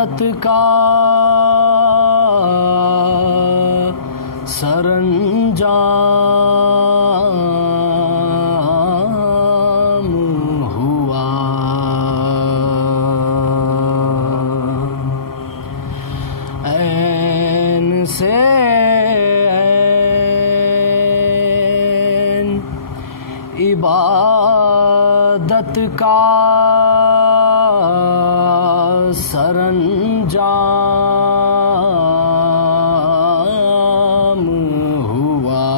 عبادت کا سرانجام ہوا، عین سے عین عبادت کا سرانجام ہوا،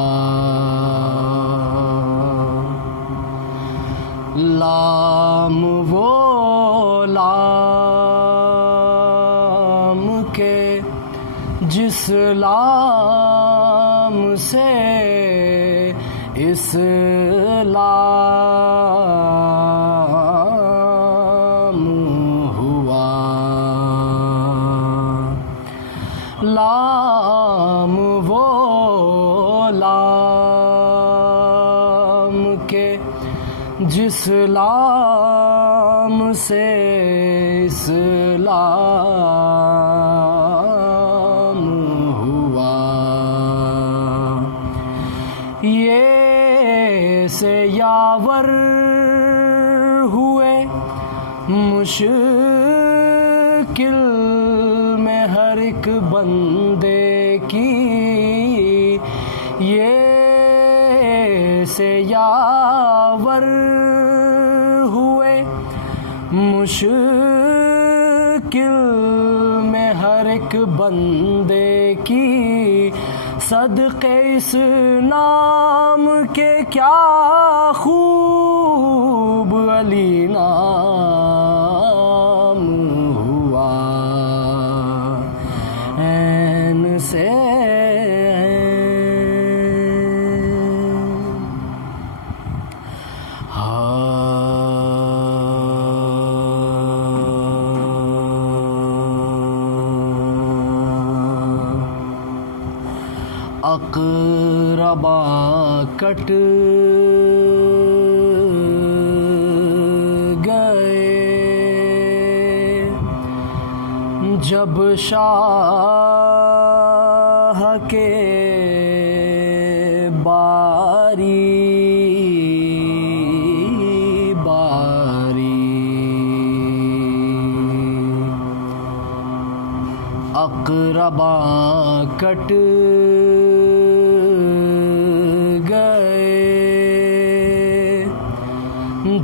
لام وہ لام کے جس لام سے اسلام ہوا، لام وہ لام کے جس لام سے اسلام ہوا، یہ سے یاور ہوئے مشکل میں ہر ایک بندے کی، یہ سے یاور ہوئے مشکل میں ہر ایک بندے کی، صدقے اس نام کے کیا خوب علی نام ہوا، عین سے اقربا کٹ گئے جب شاہ کے باری باری، اقربا کٹ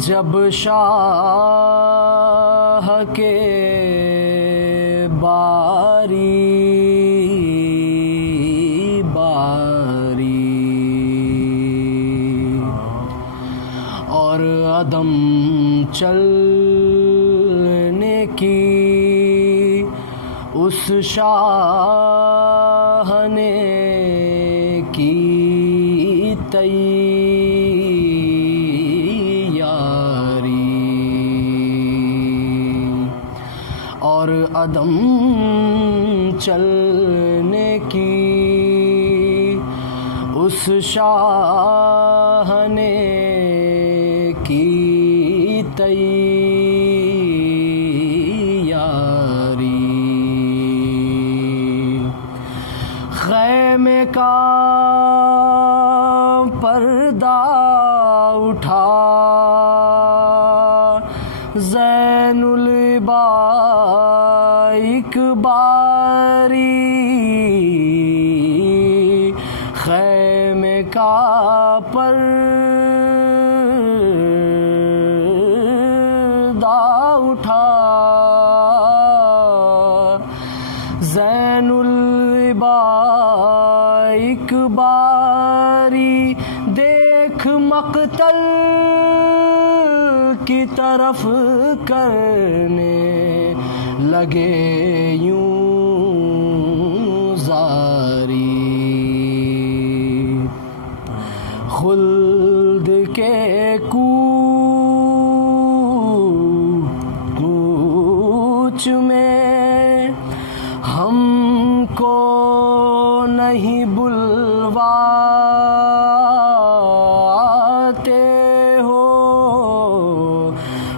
جب شاہ کے باری باری، اور عدم چلنے کی اس شاہ نے کی اور عدم چلنے کی اس شاہ نے کی تیاری، خیمے کا پردہ اٹھا زین العبائک باری، خیمے کا پردہ اٹھا زین العبائک باری، دیکھ مقتل کی طرف کرنے لگے یوں کوچ میں ہم کو نہیں بلواتے ہو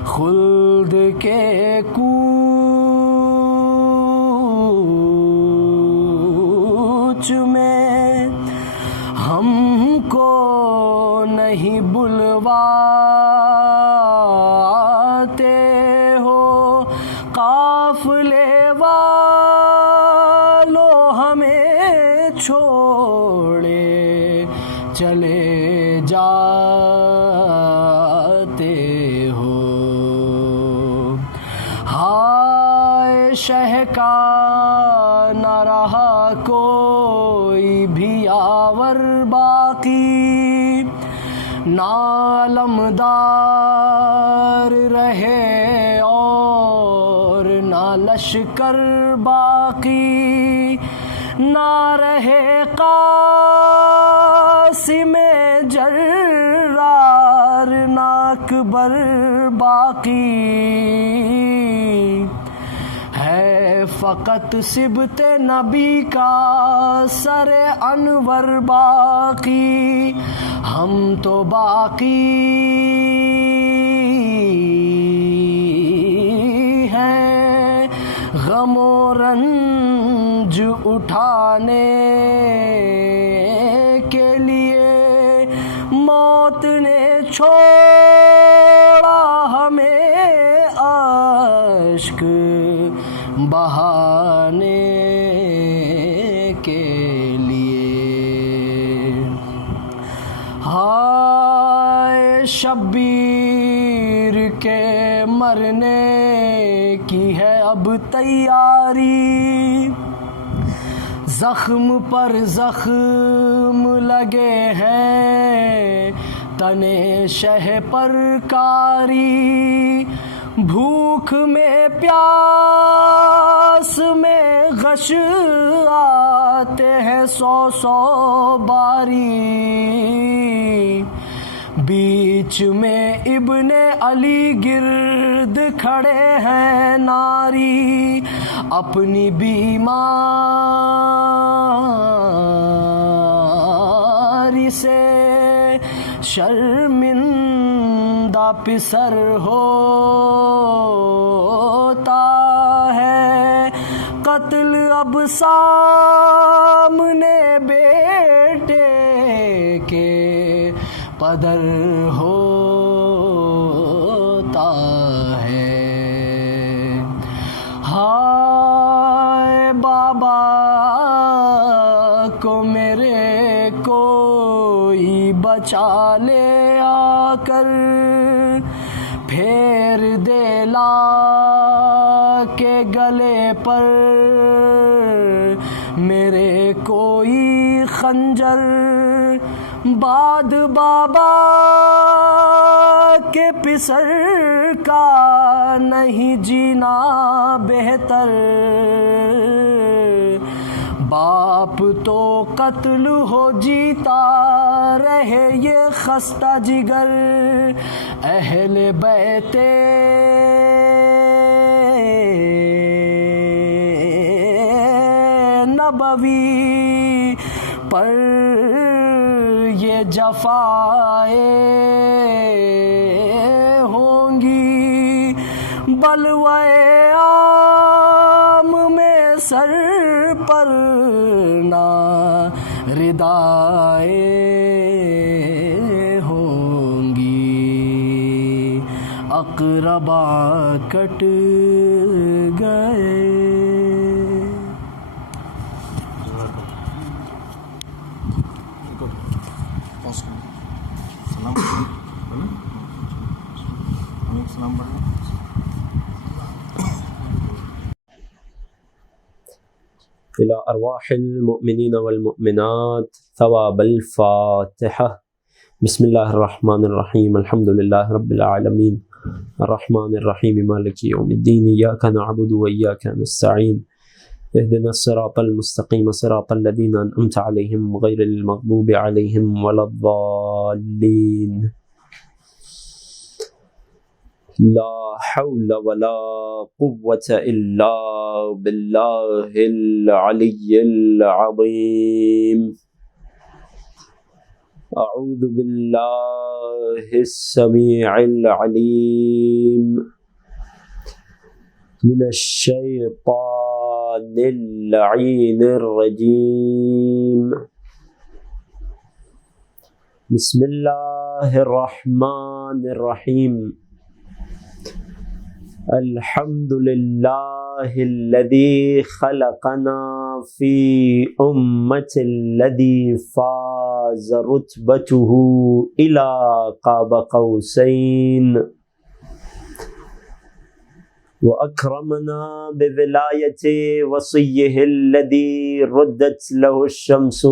خلد کے کوچ میں ہم کو نہیں بلواتے ہو قافلے والو ہمیں چھوڑے چلے جاتے ہو ہائے شہ کا نہ رہا کوئی بھی آور باقی نالمدار رہے اور نہ لشکر باقی نہ رہے قاسم جرار نہ اکبر باقی ہے فقط سبط نبی کا سر انور باقی ہم تو باقی ہیں غم و رنج اٹھانے کے لیے موت نے چھوڑا ہمیں اشک بہانے کے لیے ہائے شبیر کے مرنے کی ہے اب تیاری زخم پر زخم لگے ہیں تنے شہ پر کاری بھوک میں پیاس میں غش آتے ہیں 100 باری بیچ میں ابن علی گرد کھڑے ہیں ناری اپنی بیماری سے شرمندہ پسر ہوتا ہے قتل اب سامنے بیٹے کے پدر ہوتا ہے ہائے بابا کو میرے کوئی بچا لے آ کر پھیر دے لا کے گلے پر میرے کوئی خنجر بعد بابا کے پسر کا نہیں جینا بہتر باپ تو قتل ہو جیتا رہے یہ خستہ جگر اہل بیت نبوی پر یہ جفائیں ہوں گی بلوائے عام میں سر پر نہ ردائیں ہوں گی اقربا کٹ گئے إلى أرواح المؤمنين والمؤمنات ثواب الفاتحة بسم الله الرحمن الرحيم الحمد لله رب العالمين الرحمن الرحيم مالك يوم الدين إياك نعبد وإياك نستعين اهدنا الصراط المستقيم صراط الذين أنعمت عليهم غير المغضوب عليهم ولا الضالين لا حول ولا قوة إلا بالله العلي العظيم. أعوذ بالله السميع العليم من الشيطان اللعين الرجيم. بسم الله الرحمن الرحيم. الحمد لله الذي خلقنا في أمة الذي فاز رتبته إلى قاب قوسين، وأكرمنا بولاية وصيه الذي ردت له الشمس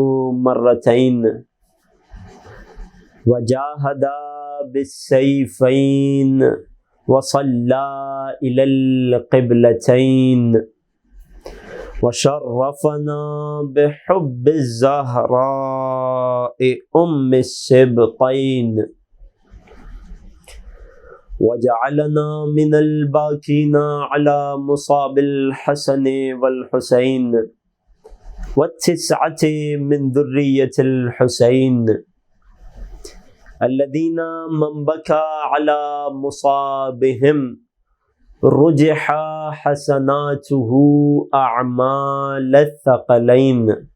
مرتين، وجاهد بالسيفين، وصلى إلى القبلتين، وشرفنا بحب الزهراء أم السبطين، وجعلنا من الباكين على مصاب الحسن والحسين، والتسعة من ذرية الحسين، الذين من بكى على مصابهم رجح حسناته أعمال الثقلين.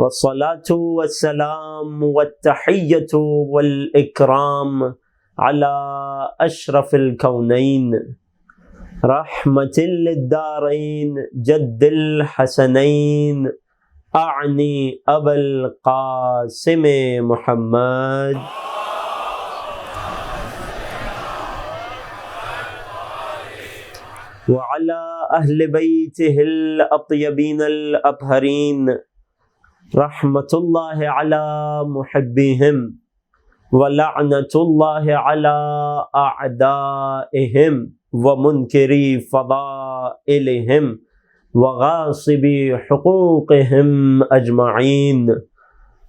والصلاة والسلام والتحية والإكرام على أشرف الكونين، رحمة للدارين، جد الحسنين، أعني أبا القاسم محمد وعلى أهل بيته الأطيبين الأطهرين، رحمة الله على محبيهم، ولعنة الله على أعدائهم، ومنكري فضائلهم، وغاصبي حقوقهم أجمعين.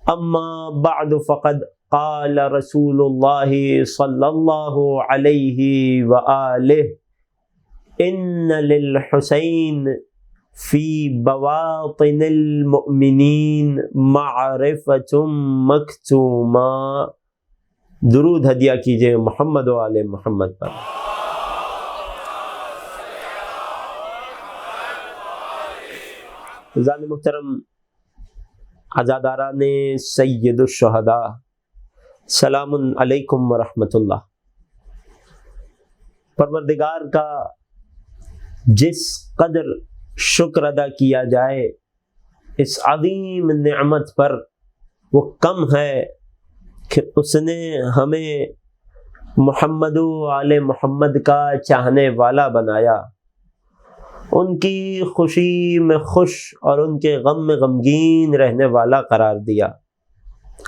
أما بعد، فقد قال رسول الله صلى الله عليه وآله: إن للحسين في بواطن المؤمنين معرفة مکتومہ. درود ہدیہ کیجئے محمد و آل محمد پر. عزیزان محترم، عزاداران سید الشہداء، سلام علیکم ورحمۃ اللہ. پروردگار کا جس قدر شکر ادا کیا جائے اس عظیم نعمت پر، وہ کم ہے کہ اس نے ہمیں محمد و آل محمد کا چاہنے والا بنایا، ان کی خوشی میں خوش اور ان کے غم میں غمگین رہنے والا قرار دیا.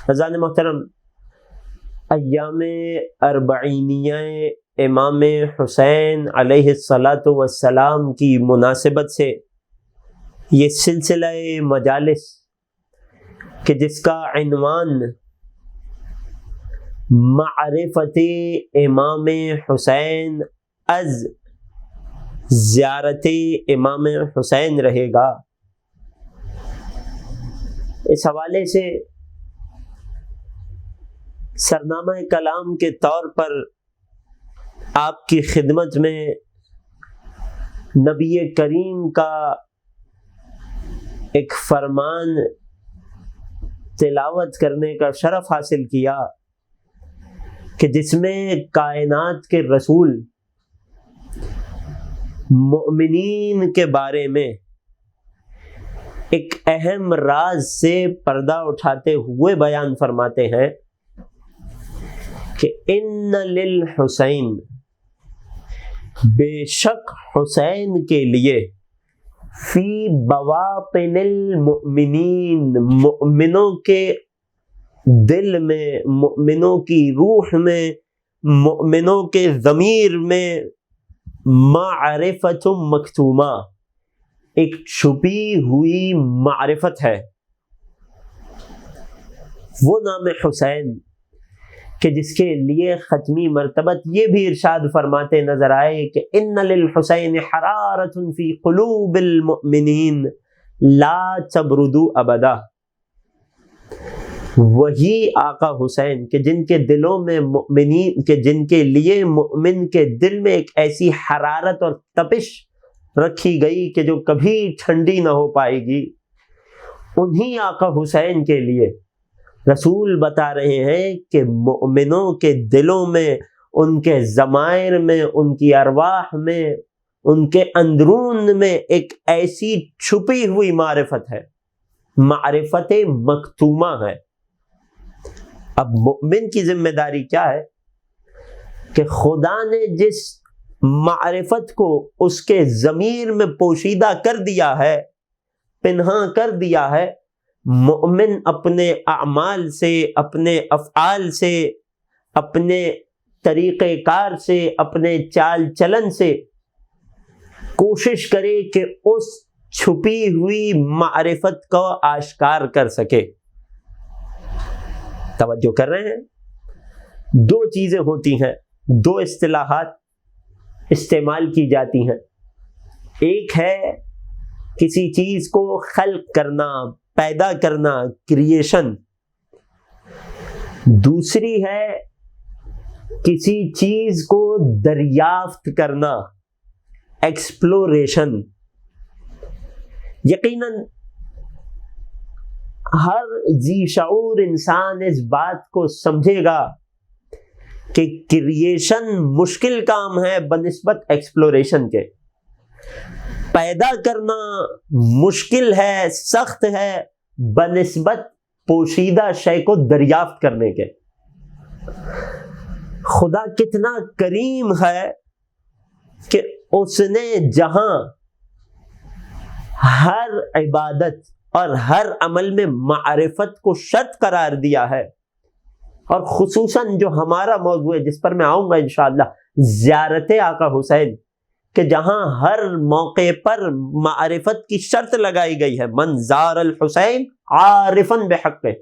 عزیزان محترم، ایام اربعینیہ امام حسین علیہ السلام کی مناسبت سے یہ سلسلہ مجالس کہ جس کا عنوان معرفت امام حسین از زیارت امام حسین رہے گا، اس حوالے سے سرنامہ کلام کے طور پر آپ کی خدمت میں نبی کریم کا ایک فرمان تلاوت کرنے کا شرف حاصل کیا کہ جس میں کائنات کے رسول مؤمنین کے بارے میں ایک اہم راز سے پردہ اٹھاتے ہوئے بیان فرماتے ہیں کہ ان للحسین، بے شک حسین کے لیے، فی بواطن المؤمنین، مؤمنوں کے دل میں، مؤمنوں کی روح میں، مؤمنوں کے ضمیر میں معرفت مکتومہ، ایک چھپی ہوئی معرفت ہے، وہ نام حسین کہ جس کے لیے ختمی مرتبت یہ بھی ارشاد فرماتے نظر آئے کہ ان للحسین حرارۃ فی قلوب المؤمنین لا تبردوا ابدا. وہی آقا حسین کہ جن کے دلوں میں مؤمنین کہ جن کے لیے مؤمن کے دل میں ایک ایسی حرارت اور تپش رکھی گئی کہ جو کبھی ٹھنڈی نہ ہو پائے گی، انہی آقا حسین کے لیے رسول بتا رہے ہیں کہ مؤمنوں کے دلوں میں، ان کے ضمائر میں، ان کی ارواح میں، ان کے اندرون میں ایک ایسی چھپی ہوئی معرفت ہے، معرفت مکتومہ ہے. اب مؤمن کی ذمہ داری کیا ہے کہ خدا نے جس معرفت کو اس کے ضمیر میں پوشیدہ کر دیا ہے، پنہاں کر دیا ہے، مومن اپنے اعمال سے، اپنے افعال سے، اپنے طریقہ کار سے، اپنے چال چلن سے کوشش کرے کہ اس چھپی ہوئی معرفت کو آشکار کر سکے. توجہ کر رہے ہیں؟ دو چیزیں ہوتی ہیں، دو اصطلاحات استعمال کی جاتی ہیں. ایک ہے کسی چیز کو خلق کرنا، پیدا کرنا، کریشن. دوسری ہے کسی چیز کو دریافت کرنا، ایکسپلوریشن. یقیناً ہر ذی شعور انسان اس بات کو سمجھے گا کہ کریشن مشکل کام ہے بنسبت ایکسپلوریشن کے. پیدا کرنا مشکل ہے، سخت ہے بنسبت پوشیدہ شے کو دریافت کرنے کے. خدا کتنا کریم ہے کہ اس نے جہاں ہر عبادت اور ہر عمل میں معرفت کو شرط قرار دیا ہے، اور خصوصاً جو ہمارا موضوع ہے جس پر میں آؤں گا انشاءاللہ، زیارت آقا حسین، کہ جہاں ہر موقع پر معرفت کی شرط لگائی گئی ہے. من زار الحسین عارفا بحقہ،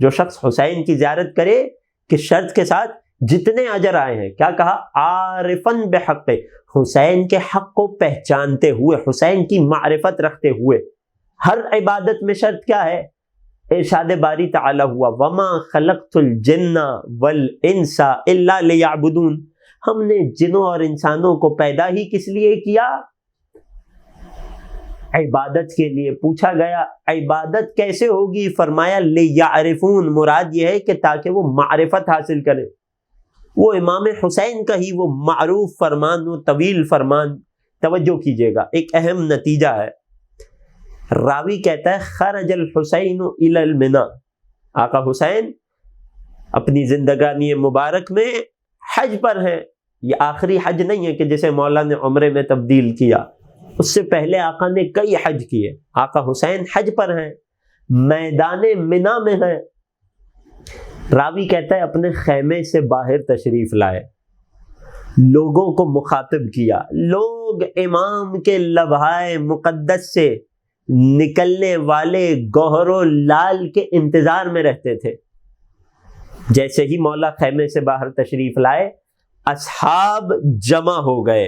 جو شخص حسین کی زیارت کرے کہ شرط کے ساتھ جتنے اجر آئے ہیں، کیا کہا؟ عارفا بحقہ، حسین کے حق کو پہچانتے ہوئے، حسین کی معرفت رکھتے ہوئے. ہر عبادت میں شرط کیا ہے؟ ارشاد باری تعالی ہوا وما خلقت الجن والانس الا لیعبدون. ہم نے جنوں اور انسانوں کو پیدا ہی کس لیے کیا؟ عبادت کے لیے. پوچھا گیا عبادت کیسے ہوگی؟ فرمایا لیعرفون. مراد یہ ہے کہ تاکہ وہ معرفت حاصل کرے. وہ امام حسین کا ہی وہ معروف فرمان، وہ طویل فرمان. توجہ کیجئے گا، ایک اہم نتیجہ ہے. راوی کہتا ہے خرج الحسین الی المنی. آقا حسین اپنی زندگانی مبارک میں حج پر ہیں. یہ آخری حج نہیں ہے کہ جسے مولا نے عمرے میں تبدیل کیا، اس سے پہلے آقا نے کئی حج کیے. آقا حسین حج پر ہیں، میدان منی میں ہیں. راوی کہتا ہے اپنے خیمے سے باہر تشریف لائے، لوگوں کو مخاطب کیا. لوگ امام کے لبھائے مقدس سے نکلنے والے گوہر و لال کے انتظار میں رہتے تھے. جیسے ہی مولا خیمے سے باہر تشریف لائے، اصحاب جمع ہو گئے.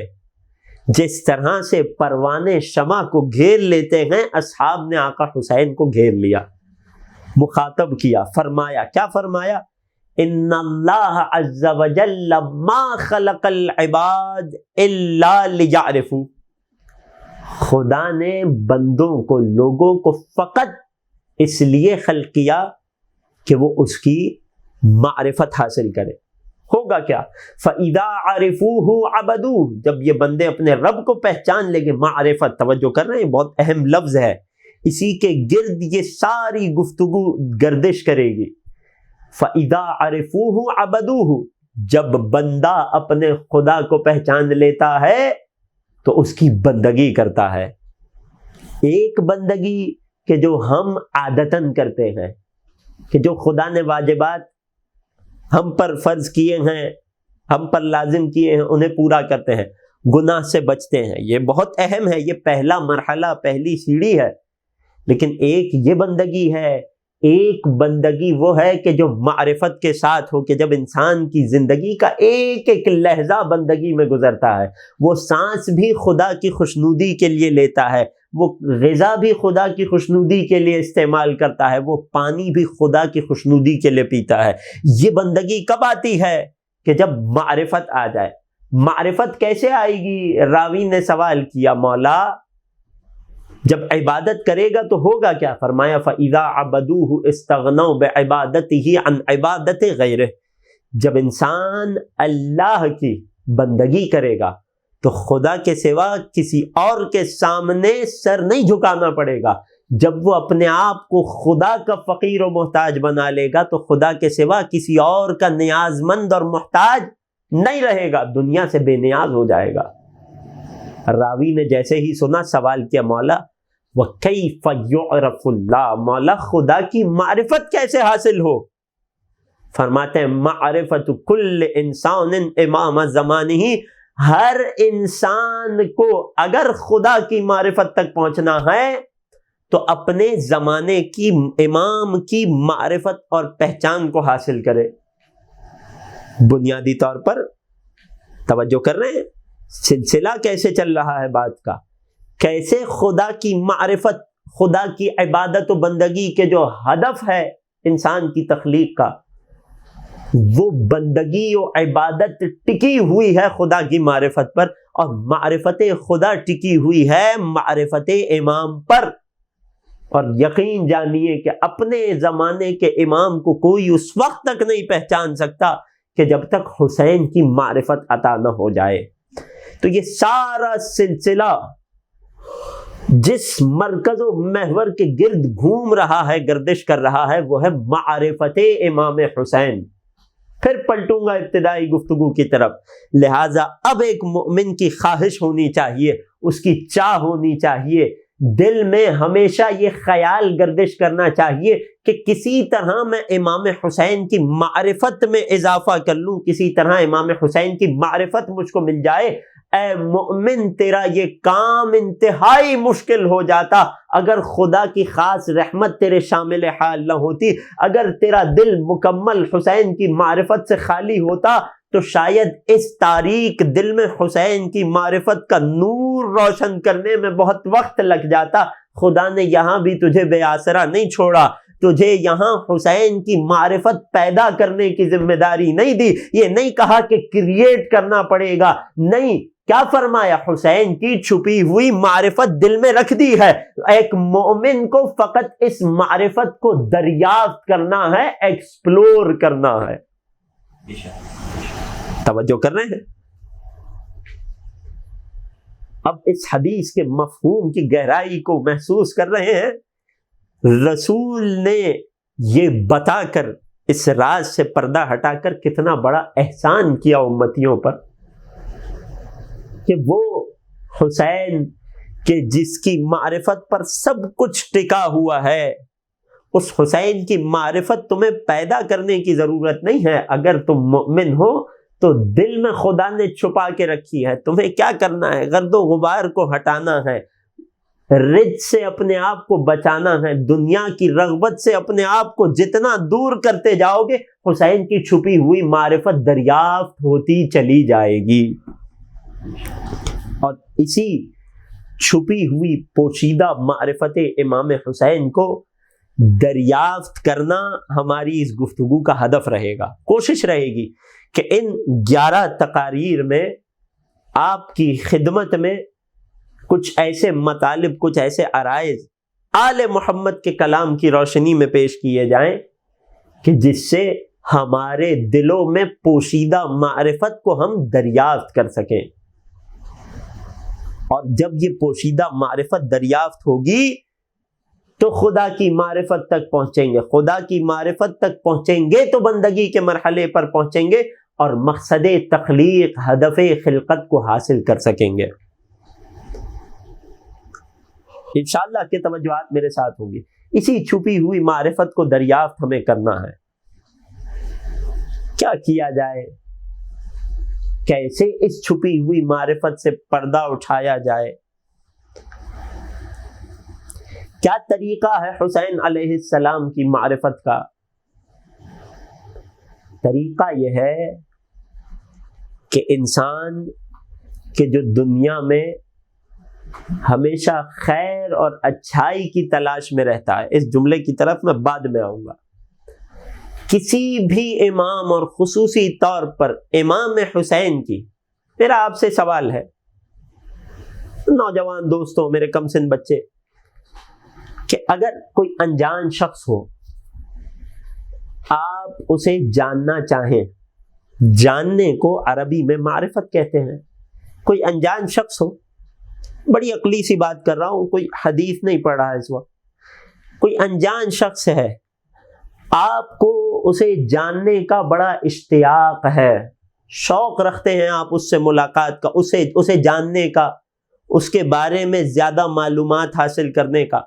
جس طرح سے پروانے شمع کو گھیر لیتے ہیں، اصحاب نے آقا حسین کو گھیر لیا، مخاطب کیا. فرمایا، کیا فرمایا؟ ان اللہ عز وجل ما خلق العباد الا لیعرفوا. خدا نے بندوں کو، لوگوں کو فقط اس لیے خلق کیا کہ وہ اس کی معرفت حاصل کرے. ہوگا کیا؟ فَإِذَا عَرِفُوهُ عَبَدُوهُ. جب یہ بندے اپنے رب کو پہچان لیں گے، معرفت، توجہ کر رہے ہیں، بہت اہم لفظ ہے، اسی کے گرد یہ ساری گفتگو گردش کرے گی. فَإِذَا عَرِفُوهُ عَبَدُوهُ. جب بندہ اپنے خدا کو پہچان لیتا ہے تو اس کی بندگی کرتا ہے. ایک بندگی کہ جو ہم عادتاً کرتے ہیں، کہ جو خدا نے واجبات ہم پر فرض کیے ہیں، ہم پر لازم کیے ہیں، انہیں پورا کرتے ہیں، گناہ سے بچتے ہیں. یہ بہت اہم ہے، یہ پہلا مرحلہ، پہلی سیڑھی ہے. لیکن ایک یہ بندگی ہے ایک بندگی وہ ہے کہ جو معرفت کے ساتھ ہو، کہ جب انسان کی زندگی کا ایک ایک لہجہ بندگی میں گزرتا ہے، وہ سانس بھی خدا کی خوشنودی کے لیے لیتا ہے، وہ غذا بھی خدا کی خوشنودی کے لیے استعمال کرتا ہے، وہ پانی بھی خدا کی خوشنودی کے لیے پیتا ہے۔ یہ بندگی کب آتی ہے؟ کہ جب معرفت آ جائے۔ معرفت کیسے آئے گی؟ راوی نے سوال کیا، مولا جب عبادت کرے گا تو ہوگا کیا؟ فرمایا فَإِذَا عَبَدُوهُ اسْتَغْنَوْا بِعِبَادَتِهِ عَنْ عِبَادَتِ غَيْرِهِ، جب انسان اللہ کی بندگی کرے گا تو خدا کے سوا کسی اور کے سامنے سر نہیں جھکانا پڑے گا۔ جب وہ اپنے آپ کو خدا کا فقیر و محتاج بنا لے گا تو خدا کے سوا کسی اور کا نیاز مند اور محتاج نہیں رہے گا، دنیا سے بے نیاز ہو جائے گا۔ راوی نے جیسے ہی سنا سوال کیا، مولا وَكَيْفَ يُعْرَفُ اللَّهُ، مولا خدا کی معرفت کیسے حاصل ہو؟ فرماتے ہیں معرفت کل انسان امام زمانہ، ہر انسان کو اگر خدا کی معرفت تک پہنچنا ہے تو اپنے زمانے کی امام کی معرفت اور پہچان کو حاصل کرے۔ بنیادی طور پر توجہ کر رہے ہیں سلسلہ کیسے چل رہا ہے بات کا، کیسے خدا کی معرفت، خدا کی عبادت و بندگی کے جو ہدف ہے انسان کی تخلیق کا، وہ بندگی و عبادت ٹکی ہوئی ہے خدا کی معرفت پر، اور معرفت خدا ٹکی ہوئی ہے معرفت امام پر۔ اور یقین جانیے کہ اپنے زمانے کے امام کو کوئی اس وقت تک نہیں پہچان سکتا کہ جب تک حسین کی معرفت عطا نہ ہو جائے۔ تو یہ سارا سلسلہ جس مرکز و محور کے گرد گھوم رہا ہے، گردش کر رہا ہے، وہ ہے معرفت امام حسین۔ پھر پلٹوں گا ابتدائی گفتگو کی طرف۔ لہٰذا اب ایک مومن کی خواہش ہونی چاہیے، اس کی چاہ ہونی چاہیے، دل میں ہمیشہ یہ خیال گردش کرنا چاہیے کہ کسی طرح میں امام حسین کی معرفت میں اضافہ کر لوں، کسی طرح امام حسین کی معرفت مجھ کو مل جائے۔ اے مومن، تیرا یہ کام انتہائی مشکل ہو جاتا اگر خدا کی خاص رحمت تیرے شامل حال نہ ہوتی، اگر تیرا دل مکمل حسین کی معرفت سے خالی ہوتا تو شاید اس تاریک دل میں حسین کی معرفت کا نور روشن کرنے میں بہت وقت لگ جاتا۔ خدا نے یہاں بھی تجھے بے آسرا نہیں چھوڑا، تجھے یہاں حسین کی معرفت پیدا کرنے کی ذمہ داری نہیں دی، یہ نہیں کہا کہ کریٹ کرنا پڑے گا، نہیں، کیا فرمایا؟ حسین کی چھپی ہوئی معرفت دل میں رکھ دی ہے۔ ایک مومن کو فقط اس معرفت کو دریافت کرنا ہے، ایکسپلور کرنا ہے۔ توجہ کر رہے ہیں؟ اب اس حدیث کے مفہوم کی گہرائی کو محسوس کر رہے ہیں۔ رسول نے یہ بتا کر، اس راز سے پردہ ہٹا کر کتنا بڑا احسان کیا امتیوں پر، کہ وہ حسین کہ جس کی معرفت پر سب کچھ ٹکا ہوا ہے، اس حسین کی معرفت تمہیں پیدا کرنے کی ضرورت نہیں ہے۔ اگر تم مومن ہو تو دل میں خدا نے چھپا کے رکھی ہے، تمہیں کیا کرنا ہے؟ گرد و غبار کو ہٹانا ہے، رجس سے اپنے آپ کو بچانا ہے، دنیا کی رغبت سے اپنے آپ کو جتنا دور کرتے جاؤ گے حسین کی چھپی ہوئی معرفت دریافت ہوتی چلی جائے گی۔ اور اسی چھپی ہوئی پوشیدہ معرفت امام حسین کو دریافت کرنا ہماری اس گفتگو کا ہدف رہے گا۔ کوشش رہے گی کہ ان 11 تقاریر میں آپ کی خدمت میں کچھ ایسے مطالب، کچھ ایسے عرائض آل محمد کے کلام کی روشنی میں پیش کیے جائیں کہ جس سے ہمارے دلوں میں پوشیدہ معرفت کو ہم دریافت کر سکیں۔ اور جب یہ پوشیدہ معرفت دریافت ہوگی تو خدا کی معرفت تک پہنچیں گے، خدا کی معرفت تک پہنچیں گے تو بندگی کے مرحلے پر پہنچیں گے اور مقصد تخلیق، ہدف خلقت کو حاصل کر سکیں گے۔ انشاءاللہ کہ توجہات میرے ساتھ ہوں گی۔ اسی چھپی ہوئی معرفت کو دریافت ہمیں کرنا ہے۔ کیا کیا جائے؟ کیسے اس چھپی ہوئی معرفت سے پردہ اٹھایا جائے؟ کیا طریقہ ہے حسین علیہ السلام کی معرفت کا؟ طریقہ یہ ہے کہ انسان کہ جو دنیا میں ہمیشہ خیر اور اچھائی کی تلاش میں رہتا ہے، اس جملے کی طرف میں بعد میں آؤں گا، کسی بھی امام اور خصوصی طور پر امام حسین کی میرا آپ سے سوال ہے، نوجوان دوستوں، میرے کم سن بچے، کہ اگر کوئی انجان شخص ہو، آپ اسے جاننا چاہیں، جاننے کو عربی میں معرفت کہتے ہیں، کوئی انجان شخص ہو، بڑی عقلی سی بات کر رہا ہوں، کوئی حدیث نہیں پڑھ رہا ہے اس وقت، کوئی انجان شخص ہے، آپ کو اسے جاننے کا بڑا اشتیاق ہے، شوق رکھتے ہیں آپ اس سے ملاقات کا، اسے جاننے کا، اس کے بارے میں زیادہ معلومات حاصل کرنے کا۔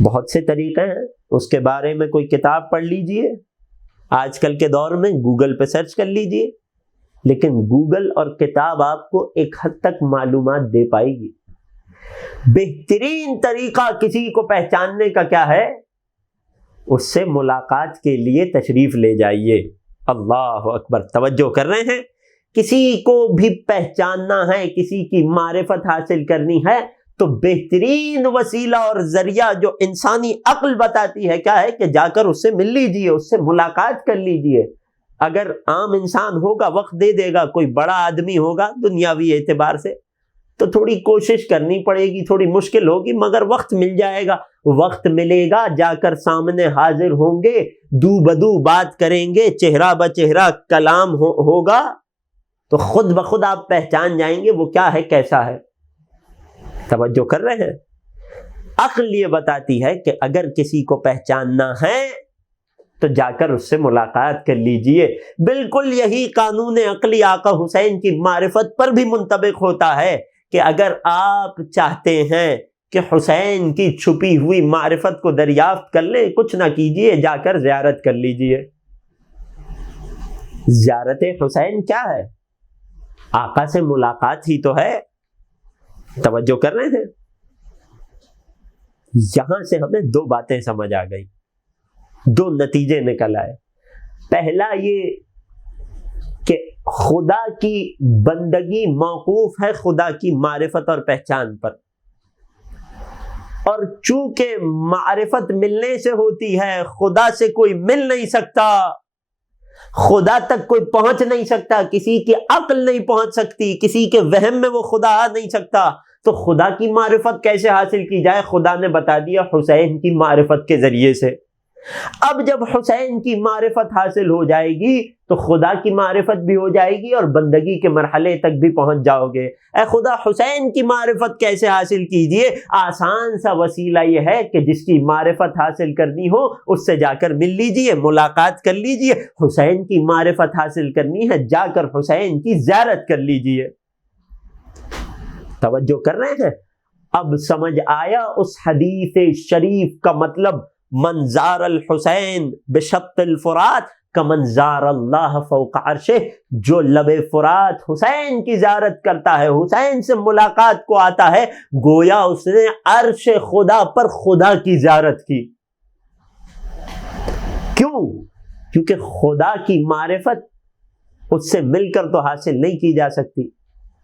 بہت سے طریقے ہیں، اس کے بارے میں کوئی کتاب پڑھ لیجئے، آج کل کے دور میں گوگل پہ سرچ کر لیجئے، لیکن گوگل اور کتاب آپ کو ایک حد تک معلومات دے پائے گی۔ بہترین طریقہ کسی کو پہچاننے کا کیا ہے؟ اس سے ملاقات کے لیے تشریف لے جائیے۔ اللہ اکبر، توجہ کر رہے ہیں؟ کسی کو بھی پہچاننا ہے، کسی کی معرفت حاصل کرنی ہے تو بہترین وسیلہ اور ذریعہ جو انسانی عقل بتاتی ہے کیا ہے کہ جا کر اس سے مل لیجئے، اس سے ملاقات کر لیجئے۔ اگر عام انسان ہوگا وقت دے دے گا، کوئی بڑا آدمی ہوگا دنیاوی اعتبار سے تو تھوڑی کوشش کرنی پڑے گی، تھوڑی مشکل ہوگی، مگر وقت مل جائے گا، وقت ملے گا، جا کر سامنے حاضر ہوں گے، دو بدو بات کریں گے، چہرہ بچہرہ کلام ہوگا تو خود بخود آپ پہچان جائیں گے وہ کیا ہے، کیسا ہے۔ توجہ کر رہے ہیں؟ عقل یہ بتاتی ہے کہ اگر کسی کو پہچاننا ہے تو جا کر اس سے ملاقات کر لیجئے۔ بالکل یہی قانون عقلی آقا حسین کی معرفت پر بھی منطبق ہوتا ہے کہ اگر آپ چاہتے ہیں کہ حسین کی چھپی ہوئی معرفت کو دریافت کر لیں، کچھ نہ کیجئے، جا کر زیارت کر لیجئے۔ زیارت حسین کیا ہے؟ آقا سے ملاقات ہی تو ہے۔ توجہ کر رہے ہیں؟ یہاں سے ہمیں دو باتیں سمجھ آ گئی، دو نتیجے نکل آئے۔ پہلا یہ کہ خدا کی بندگی موقوف ہے خدا کی معرفت اور پہچان پر، اور چونکہ معرفت ملنے سے ہوتی ہے، خدا سے کوئی مل نہیں سکتا، خدا تک کوئی پہنچ نہیں سکتا، کسی کی عقل نہیں پہنچ سکتی، کسی کے وہم میں وہ خدا آ نہیں سکتا، تو خدا کی معرفت کیسے حاصل کی جائے؟ خدا نے بتا دیا حسین کی معرفت کے ذریعے سے۔ اب جب حسین کی معرفت حاصل ہو جائے گی تو خدا کی معرفت بھی ہو جائے گی اور بندگی کے مرحلے تک بھی پہنچ جاؤ گے۔ اے خدا حسین کی معرفت کیسے حاصل کیجئے؟ آسان سا وسیلہ یہ ہے کہ جس کی معرفت حاصل کرنی ہو اس سے جا کر مل لیجئے، ملاقات کر لیجئے۔ حسین کی معرفت حاصل کرنی ہے، جا کر حسین کی زیارت کر لیجئے۔ توجہ کر رہے ہیں؟ اب سمجھ آیا اس حدیث شریف کا مطلب، من زار الحسین بشط الفرات کمن زار اللہ فوق عرشہ، جو لب فرات حسین کی زیارت کرتا ہے، حسین سے ملاقات کو آتا ہے، گویا اس نے عرش خدا پر خدا کی زیارت کی۔ کیوں؟ کیونکہ خدا کی معرفت اس سے مل کر تو حاصل نہیں کی جا سکتی،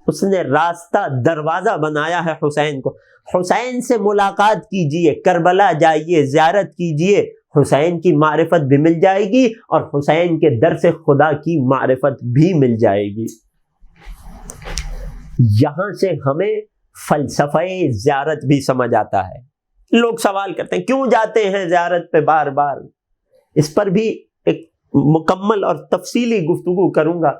اس نے راستہ دروازہ بنایا ہے حسین کو۔ حسین سے ملاقات کیجئے، کربلا جائیے، زیارت کیجئے، حسین کی معرفت بھی مل جائے گی اور حسین کے در سے خدا کی معرفت بھی مل جائے گی۔ یہاں سے ہمیں فلسفہ زیارت بھی سمجھ آتا ہے۔ لوگ سوال کرتے ہیں کیوں جاتے ہیں زیارت پہ بار بار؟ اس پر بھی ایک مکمل اور تفصیلی گفتگو کروں گا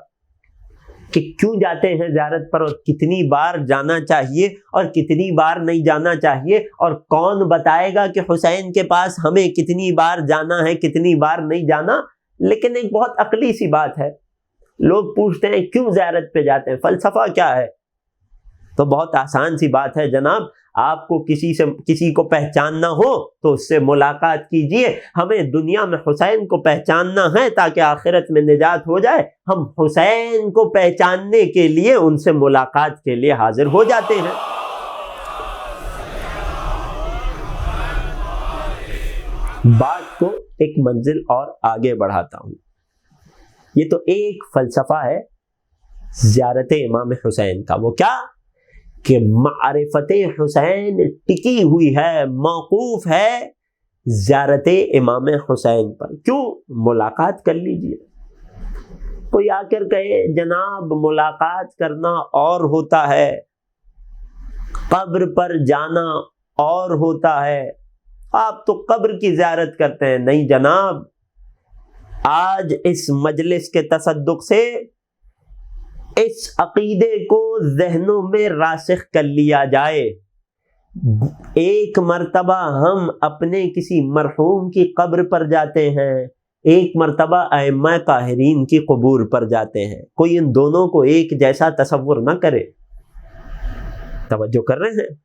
کہ کیوں جاتے ہیں زیارت پر، اور کتنی بار جانا چاہیے اور کتنی بار نہیں جانا چاہیے، اور کون بتائے گا کہ حسین کے پاس ہمیں کتنی بار جانا ہے کتنی بار نہیں جانا۔ لیکن ایک بہت عقلی سی بات ہے، لوگ پوچھتے ہیں کیوں زیارت پہ جاتے ہیں، فلسفہ کیا ہے؟ تو بہت آسان سی بات ہے جناب، آپ کو کسی کو پہچاننا ہو تو اس سے ملاقات کیجئے۔ ہمیں دنیا میں حسین کو پہچاننا ہے تاکہ آخرت میں نجات ہو جائے، ہم حسین کو پہچاننے کے لیے ان سے ملاقات کے لیے حاضر ہو جاتے ہیں۔ بات کو ایک منزل اور آگے بڑھاتا ہوں. یہ تو ایک فلسفہ ہے زیارت امام حسین کا. وہ کیا کہ معرفت حسین ٹکی ہوئی ہے، موقوف ہے زیارت امام حسین پر. کیوں؟ ملاقات کر لیجئے. کوئی آ کر کہے جناب ملاقات کرنا اور ہوتا ہے، قبر پر جانا اور ہوتا ہے، آپ تو قبر کی زیارت کرتے ہیں. نہیں جناب، آج اس مجلس کے تصدق سے اس عقیدے کو ذہنوں میں راسخ کر لیا جائے. ایک مرتبہ ہم اپنے کسی مرحوم کی قبر پر جاتے ہیں، ایک مرتبہ ائمہ طاہرین کی قبور پر جاتے ہیں. کوئی ان دونوں کو ایک جیسا تصور نہ کرے. توجہ کر رہے ہیں؟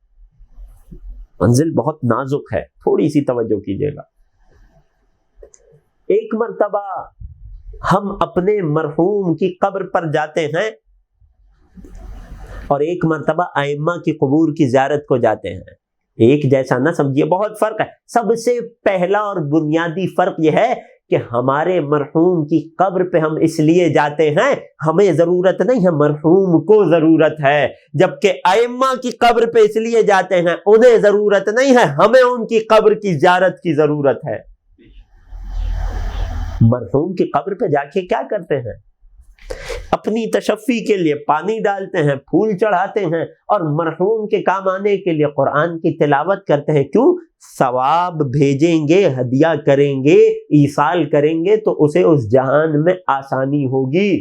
منزل بہت نازک ہے، تھوڑی سی توجہ کیجیے گا. ایک مرتبہ ہم اپنے مرحوم کی قبر پر جاتے ہیں اور ایک مرتبہ ائمہ کی قبور کی زیارت کو جاتے ہیں. ایک جیسا نہ سمجھیے، بہت فرق ہے. سب سے پہلا اور بنیادی فرق یہ ہے کہ ہمارے مرحوم کی قبر پہ ہم اس لیے جاتے ہیں، ہمیں ضرورت نہیں ہے، مرحوم کو ضرورت ہے. جبکہ ائمہ کی قبر پہ اس لیے جاتے ہیں، انہیں ضرورت نہیں ہے، ہمیں ان کی قبر کی زیارت کی ضرورت ہے. مرحوم کی قبر پہ جا کے کیا کرتے ہیں؟ اپنی تشفی کے لیے پانی ڈالتے ہیں، پھول چڑھاتے ہیں، اور مرحوم کے کام آنے کے لیے قرآن کی تلاوت کرتے ہیں. کیوں؟ ثواب بھیجیں گے، ہدیہ کریں گے، ایصال کریں گے تو اسے اس جہان میں آسانی ہوگی.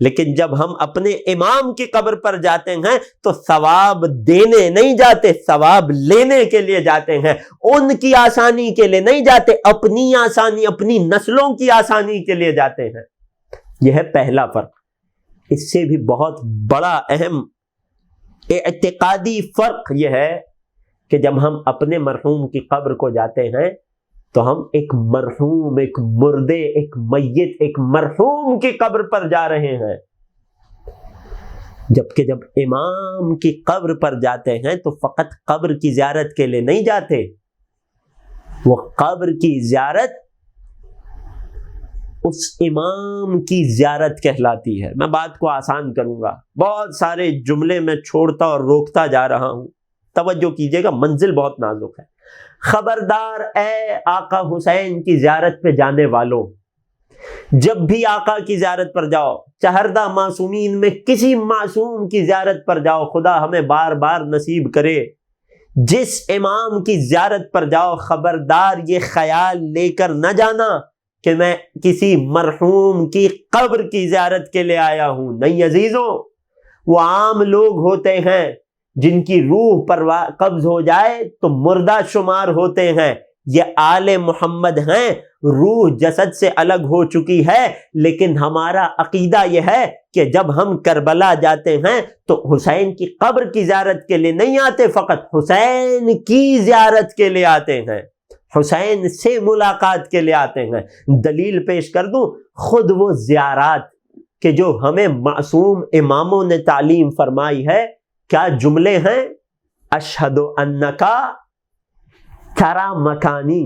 لیکن جب ہم اپنے امام کی قبر پر جاتے ہیں تو ثواب دینے نہیں جاتے، ثواب لینے کے لیے جاتے ہیں. ان کی آسانی کے لیے نہیں جاتے، اپنی آسانی، اپنی نسلوں کی آسانی کے لیے جاتے ہیں. یہ ہے پہلا فرق. اس سے بھی بہت بڑا اہم اعتقادی فرق یہ ہے کہ جب ہم اپنے مرحوم کی قبر کو جاتے ہیں تو ہم ایک مرحوم، ایک مردے، ایک میت، ایک مرحوم کی قبر پر جا رہے ہیں. جبکہ جب امام کی قبر پر جاتے ہیں تو فقط قبر کی زیارت کے لیے نہیں جاتے، وہ قبر کی زیارت اس امام کی زیارت کہلاتی ہے. میں بات کو آسان کروں گا، بہت سارے جملے میں چھوڑتا اور روکتا جا رہا ہوں. توجہ کیجیے گا، منزل بہت نازک ہے. خبردار اے آقا حسین کی زیارت پہ جانے والوں، جب بھی آقا کی زیارت پر جاؤ، چہردہ معصومین میں کسی معصوم کی زیارت پر جاؤ، خدا ہمیں بار بار نصیب کرے. جس امام کی زیارت پر جاؤ، خبردار یہ خیال لے کر نہ جانا کہ میں کسی مرحوم کی قبر کی زیارت کے لیے آیا ہوں. نہیں عزیزوں، وہ عام لوگ ہوتے ہیں جن کی روح پر قبض ہو جائے تو مردہ شمار ہوتے ہیں. یہ آل محمد ہیں، روح جسد سے الگ ہو چکی ہے، لیکن ہمارا عقیدہ یہ ہے کہ جب ہم کربلا جاتے ہیں تو حسین کی قبر کی زیارت کے لیے نہیں آتے، فقط حسین کی زیارت کے لیے آتے ہیں، حسین سے ملاقات کے لیے آتے ہیں. دلیل پیش کر دوں، خود وہ زیارات کہ جو ہمیں معصوم اماموں نے تعلیم فرمائی ہے، کیا جملے ہیں؟ اشہد انکا ترا مکانی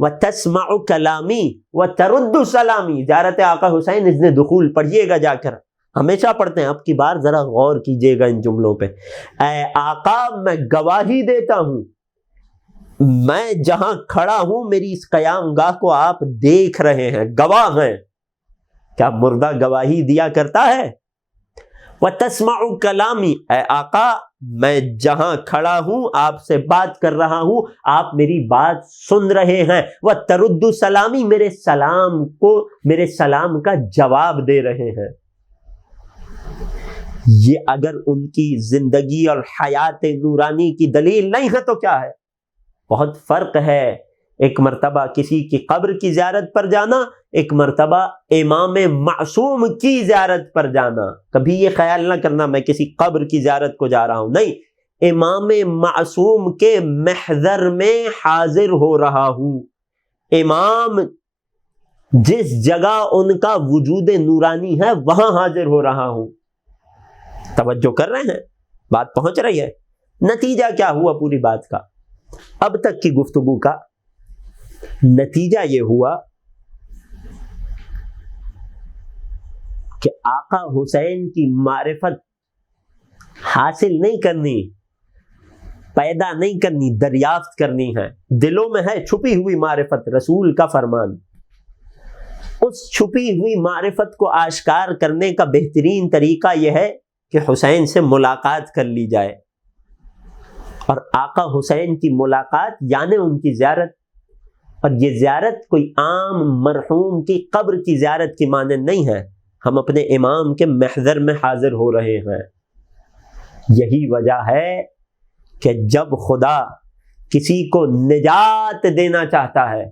وتسمع کلامی وترد سلامی. زیارت آقا حسین اذن دخول پڑھیے گا جا کر، ہمیشہ پڑھتے ہیں، اب کی بار ذرا غور کیجیے گا ان جملوں پہ. اے آقا میں گواہی دیتا ہوں، میں جہاں کھڑا ہوں میری اس قیام گاہ کو آپ دیکھ رہے ہیں، گواہ ہیں. کیا مردہ گواہی دیا کرتا ہے؟ وَتَسْمَعُ کلامی، اے آقا میں جہاں کھڑا ہوں آپ سے بات کر رہا ہوں، آپ میری بات سن رہے ہیں. وَتَرُدُّ سلامی، میرے سلام کا جواب دے رہے ہیں. یہ اگر ان کی زندگی اور حیات نورانی کی دلیل نہیں ہے تو کیا ہے؟ بہت فرق ہے ایک مرتبہ کسی کی قبر کی زیارت پر جانا، ایک مرتبہ امام معصوم کی زیارت پر جانا. کبھی یہ خیال نہ کرنا میں کسی قبر کی زیارت کو جا رہا ہوں، نہیں، امام معصوم کے محضر میں حاضر ہو رہا ہوں. امام جس جگہ ان کا وجود نورانی ہے وہاں حاضر ہو رہا ہوں. توجہ کر رہے ہیں؟ بات پہنچ رہی ہے؟ نتیجہ کیا ہوا پوری بات کا؟ اب تک کی گفتگو کا نتیجہ یہ ہوا کہ آقا حسین کی معرفت حاصل نہیں کرنی، پیدا نہیں کرنی، دریافت کرنی ہے، دلوں میں ہے چھپی ہوئی معرفت، رسول کا فرمان۔ اس چھپی ہوئی معرفت کو آشکار کرنے کا بہترین طریقہ یہ ہے کہ حسین سے ملاقات کر لی جائے، اور آقا حسین کی ملاقات یعنی ان کی زیارت۔ اور یہ زیارت کوئی عام مرحوم کی قبر کی زیارت کی مانند نہیں ہے، ہم اپنے امام کے محضر میں حاضر ہو رہے ہیں۔ یہی وجہ ہے کہ جب خدا کسی کو نجات دینا چاہتا ہے،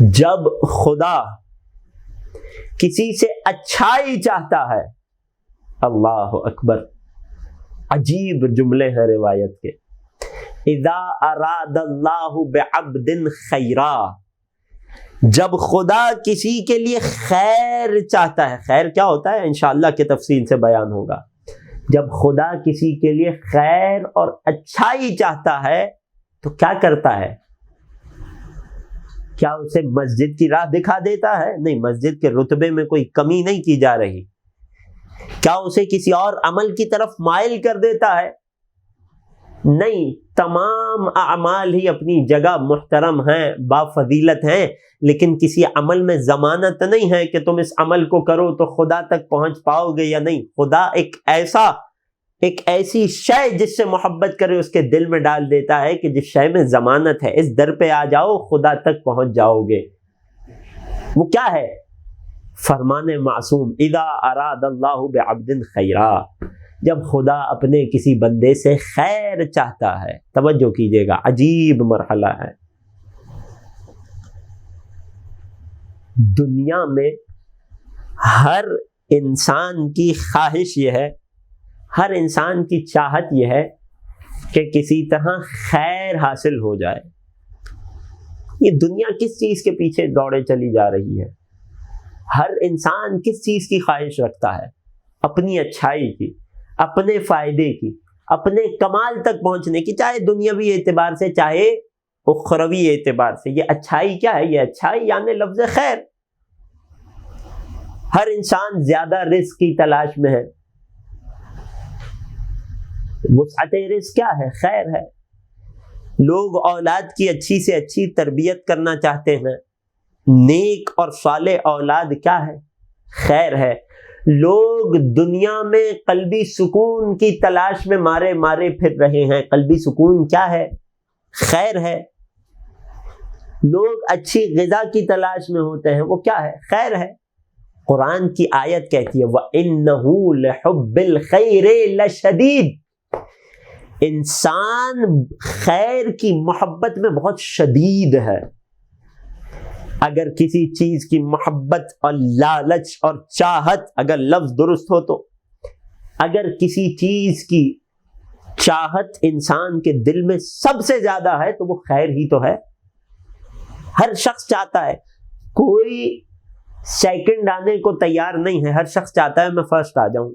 جب خدا کسی سے اچھائی چاہتا ہے، اللہ اکبر، عجیب جملے ہیں روایت کے، اذا اراد اللہ بعبد خیرا، جب خدا کسی کے لیے خیر چاہتا ہے، خیر کیا ہوتا ہے انشاءاللہ کہ تفصیل سے بیان ہوگا، جب خدا کسی کے لیے خیر اور اچھائی چاہتا ہے تو کیا کرتا ہے؟ کیا اسے مسجد کی راہ دکھا دیتا ہے؟ نہیں، مسجد کے رتبے میں کوئی کمی نہیں کی جا رہی۔ کیا اسے کسی اور عمل کی طرف مائل کر دیتا ہے؟ نہیں، تمام اعمال ہی اپنی جگہ محترم ہیں، با فضیلت ہیں، لیکن کسی عمل میں ضمانت نہیں ہے کہ تم اس عمل کو کرو تو خدا تک پہنچ پاؤ گے یا نہیں۔ خدا ایک ایسی شے جس سے محبت کرے اس کے دل میں ڈال دیتا ہے کہ جس شے میں ضمانت ہے، اس در پہ آ جاؤ خدا تک پہنچ جاؤ گے۔ وہ کیا ہے؟ فرمان معصوم، اذا اراد اللہ بعبد خیرا، جب خدا اپنے کسی بندے سے خیر چاہتا ہے۔ توجہ کیجئے گا، عجیب مرحلہ ہے۔ دنیا میں ہر انسان کی خواہش یہ ہے، ہر انسان کی چاہت یہ ہے کہ کسی طرح خیر حاصل ہو جائے۔ یہ دنیا کس چیز کے پیچھے دوڑے چلی جا رہی ہے؟ ہر انسان کس چیز کی خواہش رکھتا ہے؟ اپنی اچھائی کی، اپنے فائدے کی، اپنے کمال تک پہنچنے کی، چاہے دنیاوی اعتبار سے چاہے اخروی اعتبار سے۔ یہ اچھائی کیا ہے؟ یہ اچھائی یعنی لفظ خیر۔ ہر انسان زیادہ رزق کی تلاش میں ہے۔ وسعت رزق کیا ہے؟ خیر ہے۔ لوگ اولاد کی اچھی سے اچھی تربیت کرنا چاہتے ہیں۔ نیک اور صالح اولاد کیا ہے؟ خیر ہے۔ لوگ دنیا میں قلبی سکون کی تلاش میں مارے مارے پھر رہے ہیں۔ قلبی سکون کیا ہے؟ خیر ہے۔ لوگ اچھی غذا کی تلاش میں ہوتے ہیں، وہ کیا ہے؟ خیر ہے۔ قرآن کی آیت کہتی ہے وَإِنَّهُ لِحُبِّ الْخَيْرِ لَشَدِيدٌ، انسان خیر کی محبت میں بہت شدید ہے۔ اگر کسی چیز کی محبت اور لالچ اور چاہت، اگر لفظ درست ہو تو، اگر کسی چیز کی چاہت انسان کے دل میں سب سے زیادہ ہے تو وہ خیر ہی تو ہے۔ ہر شخص چاہتا ہے، کوئی سیکنڈ آنے کو تیار نہیں ہے، ہر شخص چاہتا ہے میں فرسٹ آ جاؤں،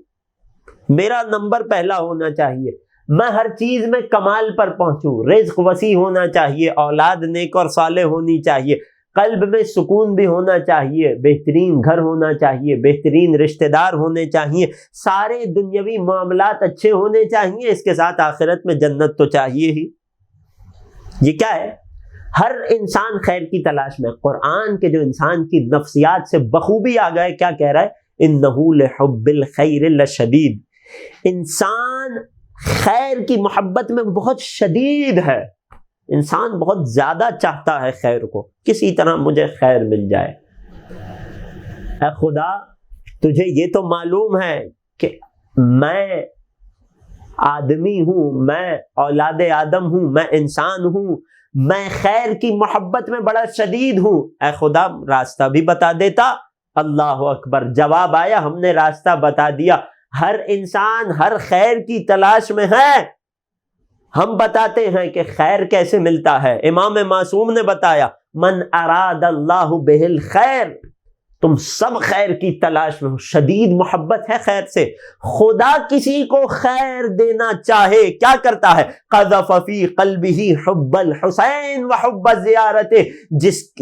میرا نمبر پہلا ہونا چاہیے، میں ہر چیز میں کمال پر پہنچوں، رزق وسیع ہونا چاہیے، اولاد نیک اور صالح ہونی چاہیے، قلب میں سکون بھی ہونا چاہیے، بہترین گھر ہونا چاہیے، بہترین رشتہ دار ہونے چاہیے، سارے دنیاوی معاملات اچھے ہونے چاہیے، اس کے ساتھ آخرت میں جنت تو چاہیے ہی۔ یہ کیا ہے؟ ہر انسان خیر کی تلاش میں۔ قرآن کے جو انسان کی نفسیات سے بخوبی آ گئے، کیا کہہ رہا ہے؟ انہو لحب الخیر لشدید، انسان خیر کی محبت میں بہت شدید ہے، انسان بہت زیادہ چاہتا ہے خیر کو، کسی طرح مجھے خیر مل جائے۔ اے خدا، تجھے یہ تو معلوم ہے کہ میں آدمی ہوں، میں اولاد آدم ہوں، میں انسان ہوں، میں خیر کی محبت میں بڑا شدید ہوں۔ اے خدا، راستہ بھی بتا دیتا۔ اللہ اکبر، جواب آیا، ہم نے راستہ بتا دیا۔ ہر انسان ہر خیر کی تلاش میں ہے، ہم بتاتے ہیں کہ خیر کیسے ملتا ہے۔ امام معصوم نے بتایا من اراد اللہ بہ الخیر، تم سب خیر کی تلاش میں ہو، شدید محبت ہے خیر سے۔ خدا کسی کو خیر دینا چاہے کیا کرتا ہے؟ قذف فی قلبہ حب الحسین وحب زیارتہ،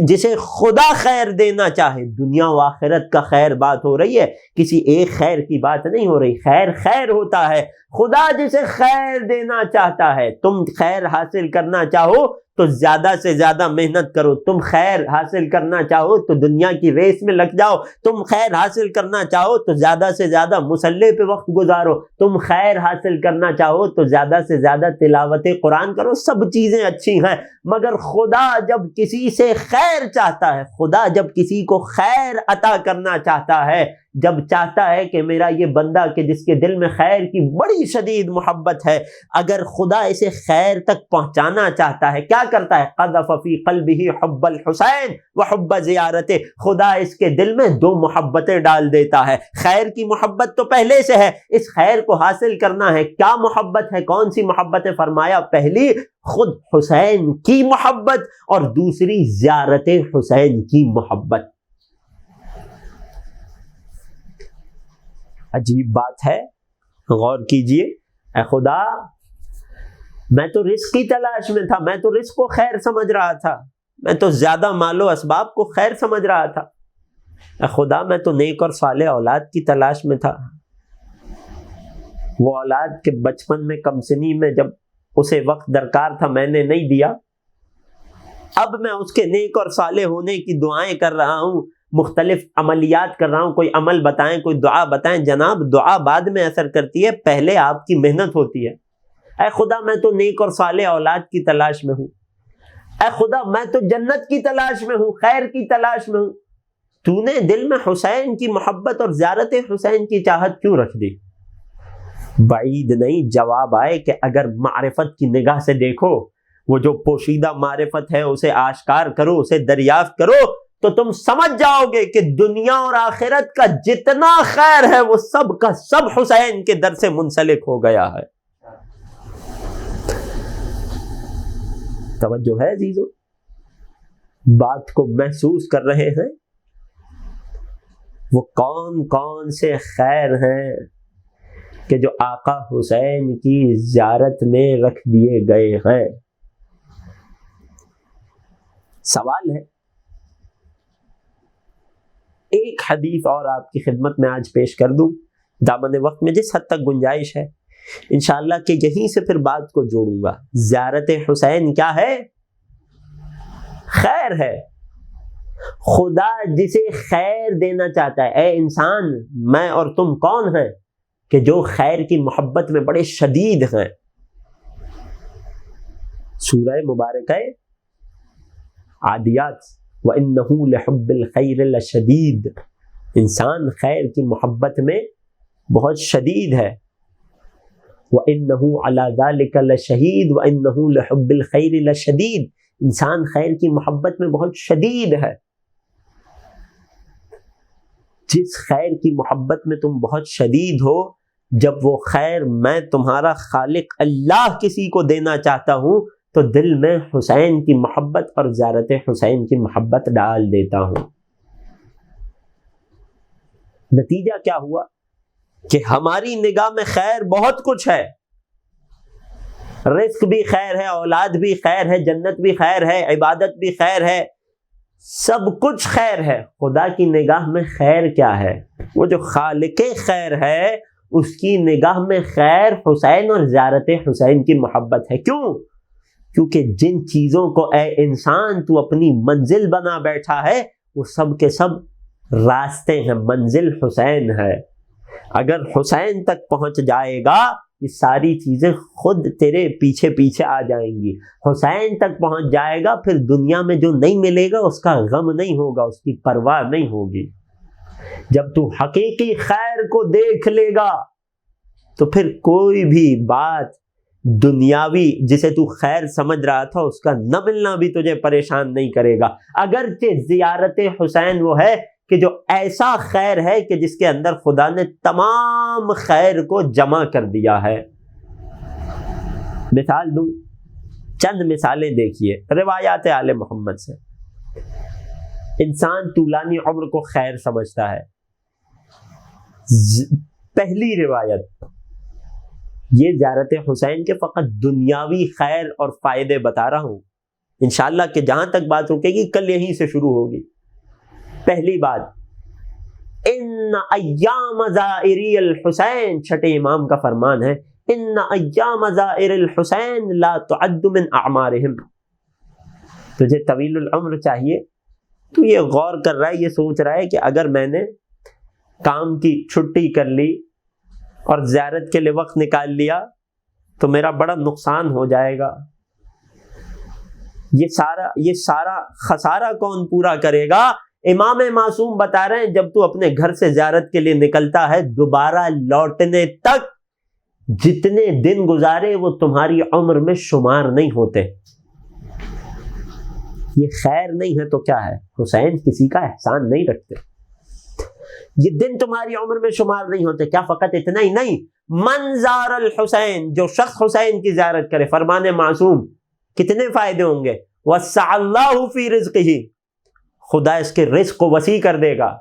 جسے خدا خیر دینا چاہے، دنیا و آخرت کا خیر بات ہو رہی ہے، کسی ایک خیر کی بات نہیں ہو رہی، خیر خیر ہوتا ہے، خدا جسے خیر دینا چاہتا ہے۔ تم خیر حاصل کرنا چاہو تو زیادہ سے زیادہ محنت کرو، تم خیر حاصل کرنا چاہو تو دنیا کی ریس میں لگ جاؤ، تم خیر حاصل کرنا چاہو تو زیادہ سے زیادہ مصلی پہ وقت گزارو، تم خیر حاصل کرنا چاہو تو زیادہ سے زیادہ تلاوت قرآن کرو، سب چیزیں اچھی ہیں، مگر خدا جب کسی سے خیر چاہتا ہے، خدا جب کسی کو خیر عطا کرنا چاہتا ہے، جب چاہتا ہے کہ میرا یہ بندہ کہ جس کے دل میں خیر کی بڑی شدید محبت ہے، اگر خدا اسے خیر تک پہنچانا چاہتا ہے کیا کرتا ہے؟ قذف فی قلبہ حب الحسین وحب زیارتہ، خدا اس کے دل میں دو محبتیں ڈال دیتا ہے۔ خیر کی محبت تو پہلے سے ہے، اس خیر کو حاصل کرنا ہے، کیا محبت ہے؟ کون سی محبت ہے؟ فرمایا پہلی خود حسین کی محبت اور دوسری زیارت حسین کی محبت۔ عجیب بات ہے، غور کیجئے۔ اے خدا، میں تو رزق کی تلاش میں تھا، میں تو رزق کو خیر سمجھ رہا تھا، میں تو زیادہ مال و اسباب کو خیر سمجھ رہا تھا، اے خدا میں تو نیک اور صالح اولاد کی تلاش میں تھا، وہ اولاد کے بچپن میں کم سنی میں جب اسے وقت درکار تھا میں نے نہیں دیا، اب میں اس کے نیک اور صالح ہونے کی دعائیں کر رہا ہوں، مختلف عملیات کر رہا ہوں، کوئی عمل بتائیں، کوئی دعا بتائیں۔ جناب دعا بعد میں اثر کرتی ہے، پہلے آپ کی محنت ہوتی ہے۔ اے خدا میں تو نیک اور صالح اولاد کی تلاش میں ہوں، اے خدا میں تو جنت کی تلاش میں ہوں، خیر کی تلاش میں ہوں، تو نے دل میں حسین کی محبت اور زیارت حسین کی چاہت کیوں رکھ دی؟ بعید نہیں جواب آئے کہ اگر معرفت کی نگاہ سے دیکھو، وہ جو پوشیدہ معرفت ہے اسے آشکار کرو، اسے دریافت کرو، تو تم سمجھ جاؤ گے کہ دنیا اور آخرت کا جتنا خیر ہے وہ سب کا سب حسین کے در سے منسلک ہو گیا ہے۔ توجہ ہے عزیزو؟ بات کو محسوس کر رہے ہیں؟ وہ کون کون سے خیر ہیں کہ جو آقا حسین کی زیارت میں رکھ دیے گئے ہیں؟ سوال ہے۔ ایک حدیث اور آپ کی خدمت میں آج پیش کر دوں، دامن وقت میں جس حد تک گنجائش ہے انشاءاللہ کہ یہیں سے پھر بات کو جوڑوں گا۔ زیارت حسین کیا ہے؟ خیر ہے۔ خدا جسے خیر دینا چاہتا ہے، اے انسان میں اور تم کون ہیں کہ جو خیر کی محبت میں بڑے شدید ہیں؟ سورہ مبارکہ عادیات، وَإِنَّهُ لِحُبِّ الْخَيْرِ لَشَدِيدٌ، انسان خیر کی محبت میں بہت شدید ہے۔ وَإِنَّهُ عَلَى ذَلِكَ لَشَهِيدٌ وَإِنَّهُ لِحُبِّ الْخَيْرِ لَشَدِيدٌ، انسان خیر کی محبت میں بہت شدید ہے۔ جس خیر کی محبت میں تم بہت شدید ہو، جب وہ خیر میں تمہارا خالق اللہ کسی کو دینا چاہتا ہوں تو دل میں حسین کی محبت اور زیارت حسین کی محبت ڈال دیتا ہوں۔ نتیجہ کیا ہوا کہ ہماری نگاہ میں خیر بہت کچھ ہے، رزق بھی خیر ہے، اولاد بھی خیر ہے، جنت بھی خیر ہے، عبادت بھی خیر ہے، سب کچھ خیر ہے۔ خدا کی نگاہ میں خیر کیا ہے؟ وہ جو خالق خیر ہے اس کی نگاہ میں خیر حسین اور زیارت حسین کی محبت ہے۔ کیوں؟ کیونکہ جن چیزوں کو اے انسان تو اپنی منزل بنا بیٹھا ہے وہ سب کے سب راستے ہیں، منزل حسین ہے۔ اگر حسین تک پہنچ جائے گا یہ ساری چیزیں خود تیرے پیچھے پیچھے آ جائیں گی۔ حسین تک پہنچ جائے گا پھر دنیا میں جو نہیں ملے گا اس کا غم نہیں ہوگا، اس کی پرواہ نہیں ہوگی۔ جب تو حقیقی خیر کو دیکھ لے گا تو پھر کوئی بھی بات دنیاوی جسے تو خیر سمجھ رہا تھا اس کا نہ ملنا بھی تجھے پریشان نہیں کرے گا۔ اگرچہ زیارت حسین وہ ہے کہ جو ایسا خیر ہے کہ جس کے اندر خدا نے تمام خیر کو جمع کر دیا ہے۔ مثال دوں، چند مثالیں دیکھیے روایات آل محمد سے۔ انسان طولانی عمر کو خیر سمجھتا ہے. پہلی روایت یہ زیارت حسین کے فقط دنیاوی خیر اور فائدے بتا رہا ہوں، انشاءاللہ کہ جہاں تک بات رکے گی کل یہیں سے شروع ہوگی. پہلی بات، ان ایام زائری الحسین، چھٹے امام کا فرمان ہے، ان ایام زائر الحسین لا تعد من اعمارہم. تجھے طویل العمر چاہیے، تو یہ غور کر رہا ہے، یہ سوچ رہا ہے کہ اگر میں نے کام کی چھٹی کر لی اور زیارت کے لیے وقت نکال لیا تو میرا بڑا نقصان ہو جائے گا. یہ سارا خسارہ کون پورا کرے گا؟ امام معصوم بتا رہے ہیں جب تو اپنے گھر سے زیارت کے لیے نکلتا ہے، دوبارہ لوٹنے تک جتنے دن گزارے وہ تمہاری عمر میں شمار نہیں ہوتے. یہ خیر نہیں ہے تو کیا ہے؟ حسین کسی کا احسان نہیں رکھتے، یہ دن تمہاری عمر میں شمار نہیں ہوتے. کیا فقط اتنا ہی نہیں، من زار الحسین، جو شخص حسین کی زیارت کرے، فرمان معصوم، کتنے فائدے ہوں گے؟ وسع اللہ فی رزقہ، خدا اس کے رزق کو وسیع کر دے گا.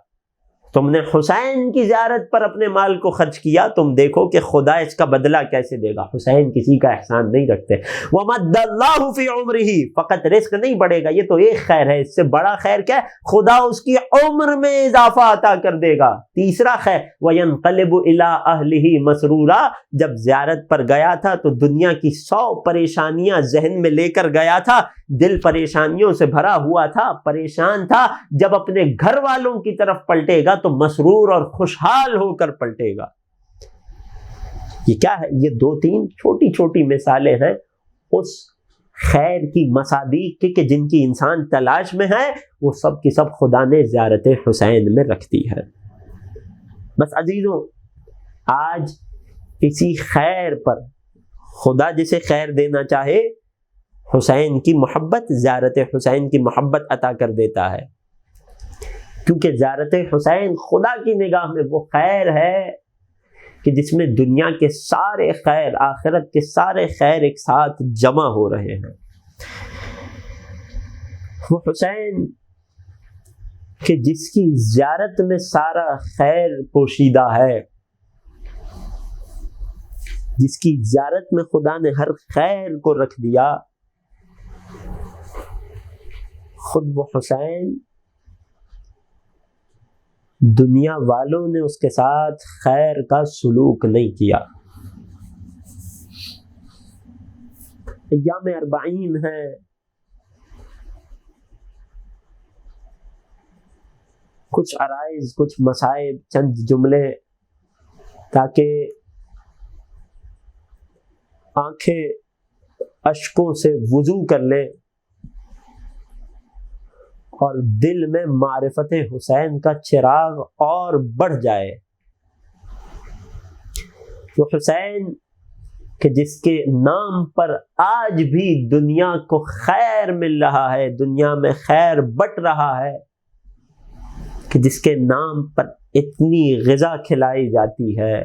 تم نے حسین کی زیارت پر اپنے مال کو خرچ کیا، تم دیکھو کہ خدا اس کا بدلہ کیسے دے گا. حسین کسی کا احسان نہیں رکھتے. ومد اللہ فی عمرہ، فقط رزق نہیں بڑھے گا، یہ تو ایک خیر ہے، اس سے بڑا خیر کیا ہے؟ خدا اس کی عمر میں اضافہ عطا کر دے گا. تیسرا خیر، وینقلب الی اہلہ مسرورا، جب زیارت پر گیا تھا تو دنیا کی 100 پریشانیاں ذہن میں لے کر گیا تھا، دل پریشانیوں سے بھرا ہوا تھا، پریشان تھا. جب اپنے گھر والوں کی طرف پلٹے گا تو مسرور اور خوشحال ہو کر پلٹے گا. یہ کیا ہے؟ یہ 2-3 چھوٹی چھوٹی مثالیں ہیں اس خیر کی مصادیق کی کہ جن کی انسان تلاش میں ہے، وہ سب کی سب خدا نے زیارت حسین میں رکھ دی ہے. بس عزیزوں، آج اسی خیر پر خدا جسے خیر دینا چاہے حسین کی محبت، زیارت حسین کی محبت عطا کر دیتا ہے. کیونکہ زیارت حسین خدا کی نگاہ میں وہ خیر ہے کہ جس میں دنیا کے سارے خیر، آخرت کے سارے خیر ایک ساتھ جمع ہو رہے ہیں. وہ حسین کہ جس کی زیارت میں سارا خیر پوشیدہ ہے، جس کی زیارت میں خدا نے ہر خیر کو رکھ دیا، خود وہ حسین دنیا والوں نے اس کے ساتھ خیر کا سلوک نہیں کیا. ایام 40 ہے، کچھ عرائض، کچھ مصائب، چند جملے تاکہ آنکھیں اشکوں سے وضو کر لیں اور دل میں معرفت حسین کا چراغ اور بڑھ جائے. وہ حسین کہ جس کے نام پر آج بھی دنیا کو خیر مل رہا ہے، دنیا میں خیر بٹ رہا ہے، کہ جس کے نام پر اتنی غذا کھلائی جاتی ہے،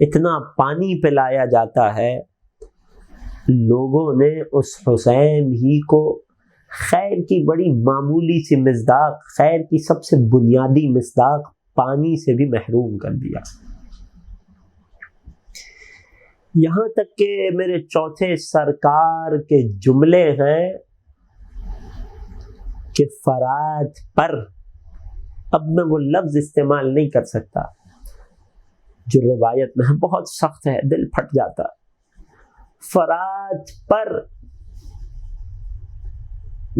اتنا پانی پلایا جاتا ہے. لوگوں نے اس حسین ہی کو خیر کی بڑی معمولی سی مصداق، خیر کی سب سے بنیادی مصداق پانی سے بھی محروم کر دیا. یہاں تک کہ میرے چوتھے سرکار کے جملے ہیں کہ فرات پر، اب میں وہ لفظ استعمال نہیں کر سکتا جو روایت میں بہت سخت ہے، دل پھٹ جاتا. فرات پر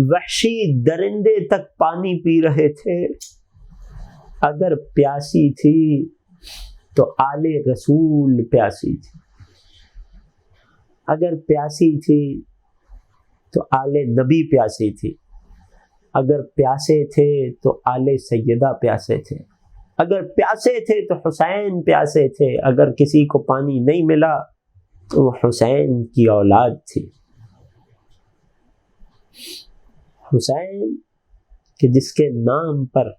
وحشی درندے تک پانی پی رہے تھے. اگر پیاسی تھی تو آل رسول پیاسی تھی، اگر پیاسی تھی تو آل نبی پیاسی تھی، اگر پیاسے تھے تو آل سیدہ پیاسے تھے، اگر پیاسے تھے تو حسین پیاسے تھے، اگر کسی کو پانی نہیں ملا تو وہ حسین کی اولاد تھی. حسین کہ جس کے نام پر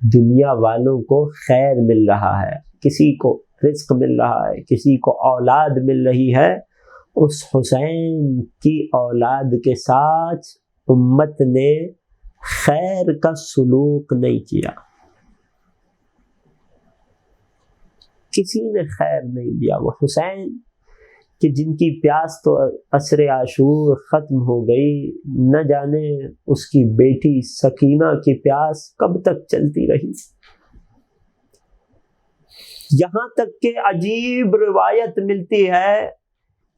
دنیا والوں کو خیر مل رہا ہے، کسی کو رزق مل رہا ہے، کسی کو اولاد مل رہی ہے، اس حسین کی اولاد کے ساتھ امت نے خیر کا سلوک نہیں کیا، کسی نے خیر نہیں دیا۔ وہ حسین کہ جن کی پیاس تو عصر عاشور ختم ہو گئی، نہ جانے اس کی بیٹی سکینہ کی پیاس کب تک چلتی رہی۔ یہاں تک کہ عجیب روایت ملتی ہے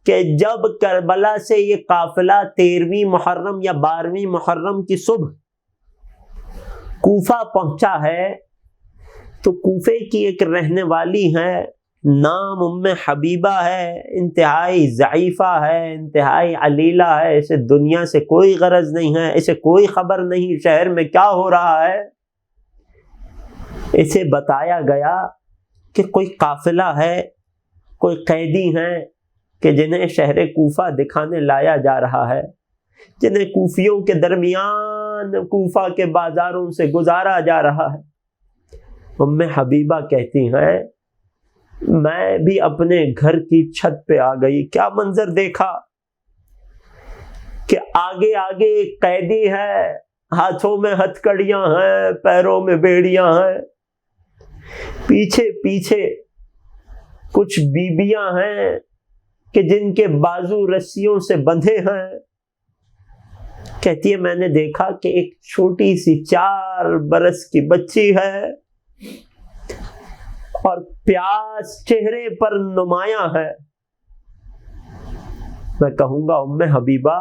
کہ جب کربلا سے یہ قافلہ 13ویں محرم یا 12ویں محرم کی صبح کوفہ پہنچا ہے تو کوفے کی ایک رہنے والی ہے، نام ام حبیبہ ہے، انتہائی ضعیفہ ہے، انتہائی علیلہ ہے، اسے دنیا سے کوئی غرض نہیں ہے، اسے کوئی خبر نہیں شہر میں کیا ہو رہا ہے۔ اسے بتایا گیا کہ کوئی قافلہ ہے، کوئی قیدی ہیں کہ جنہیں شہر کوفہ دکھانے لایا جا رہا ہے، جنہیں کوفیوں کے درمیان کوفہ کے بازاروں سے گزارا جا رہا ہے۔ ام حبیبہ کہتی ہیں میں بھی اپنے گھر کی چھت پہ آ گئی، کیا منظر دیکھا کہ آگے آگے ایک قیدی ہے، ہاتھوں میں ہتھکڑیاں ہیں، پیروں میں بیڑیاں ہیں، پیچھے پیچھے کچھ بیبیاں ہیں کہ جن کے بازو رسیوں سے بندھے ہیں۔ کہتی ہے میں نے دیکھا کہ ایک چھوٹی سی 4 برس کی بچی ہے اور پیاس چہرے پر نمایاں ہے۔ میں کہوں گا ام حبیبہ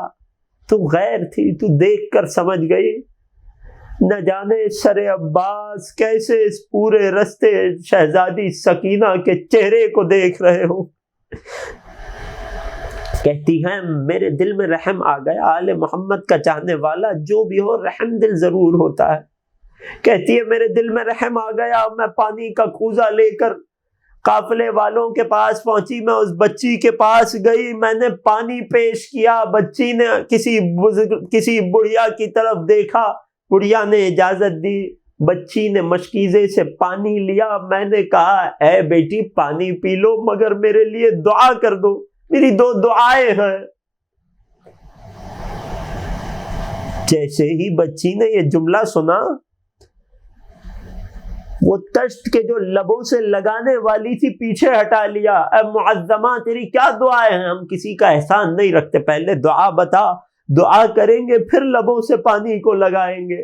تو غیر تھی، تو دیکھ کر سمجھ گئی، نہ جانے سر عباس کیسے اس پورے رستے شہزادی سکینہ کے چہرے کو دیکھ رہے ہو۔ کہتی ہیں میرے دل میں رحم آ گیا، آل محمد کا چاہنے والا جو بھی ہو رحم دل ضرور ہوتا ہے۔ کہتی ہے میرے دل میں رحم آ گیا، میں پانی کا کوزہ لے کر قافلے والوں کے پاس پہنچی، میں اس بچی کے پاس گئی، میں نے پانی پیش کیا، بچی نے کسی بڑھیا کی طرف دیکھا، بڑھیا نے اجازت دی، بچی نے مشکیزے سے پانی لیا، میں نے کہا اے بیٹی پانی پی لو مگر میرے لیے دعا کر دو، میری 2 دعائیں ہیں۔ جیسے ہی بچی نے یہ جملہ سنا، وہ تشت کے جو لبوں سے لگانے والی تھی پیچھے ہٹا لیا۔ اے معظمہ تیری کیا دعائیں ہیں؟ ہم کسی کا احسان نہیں رکھتے، پہلے دعا بتا، دعا کریں گے پھر لبوں سے پانی کو لگائیں گے۔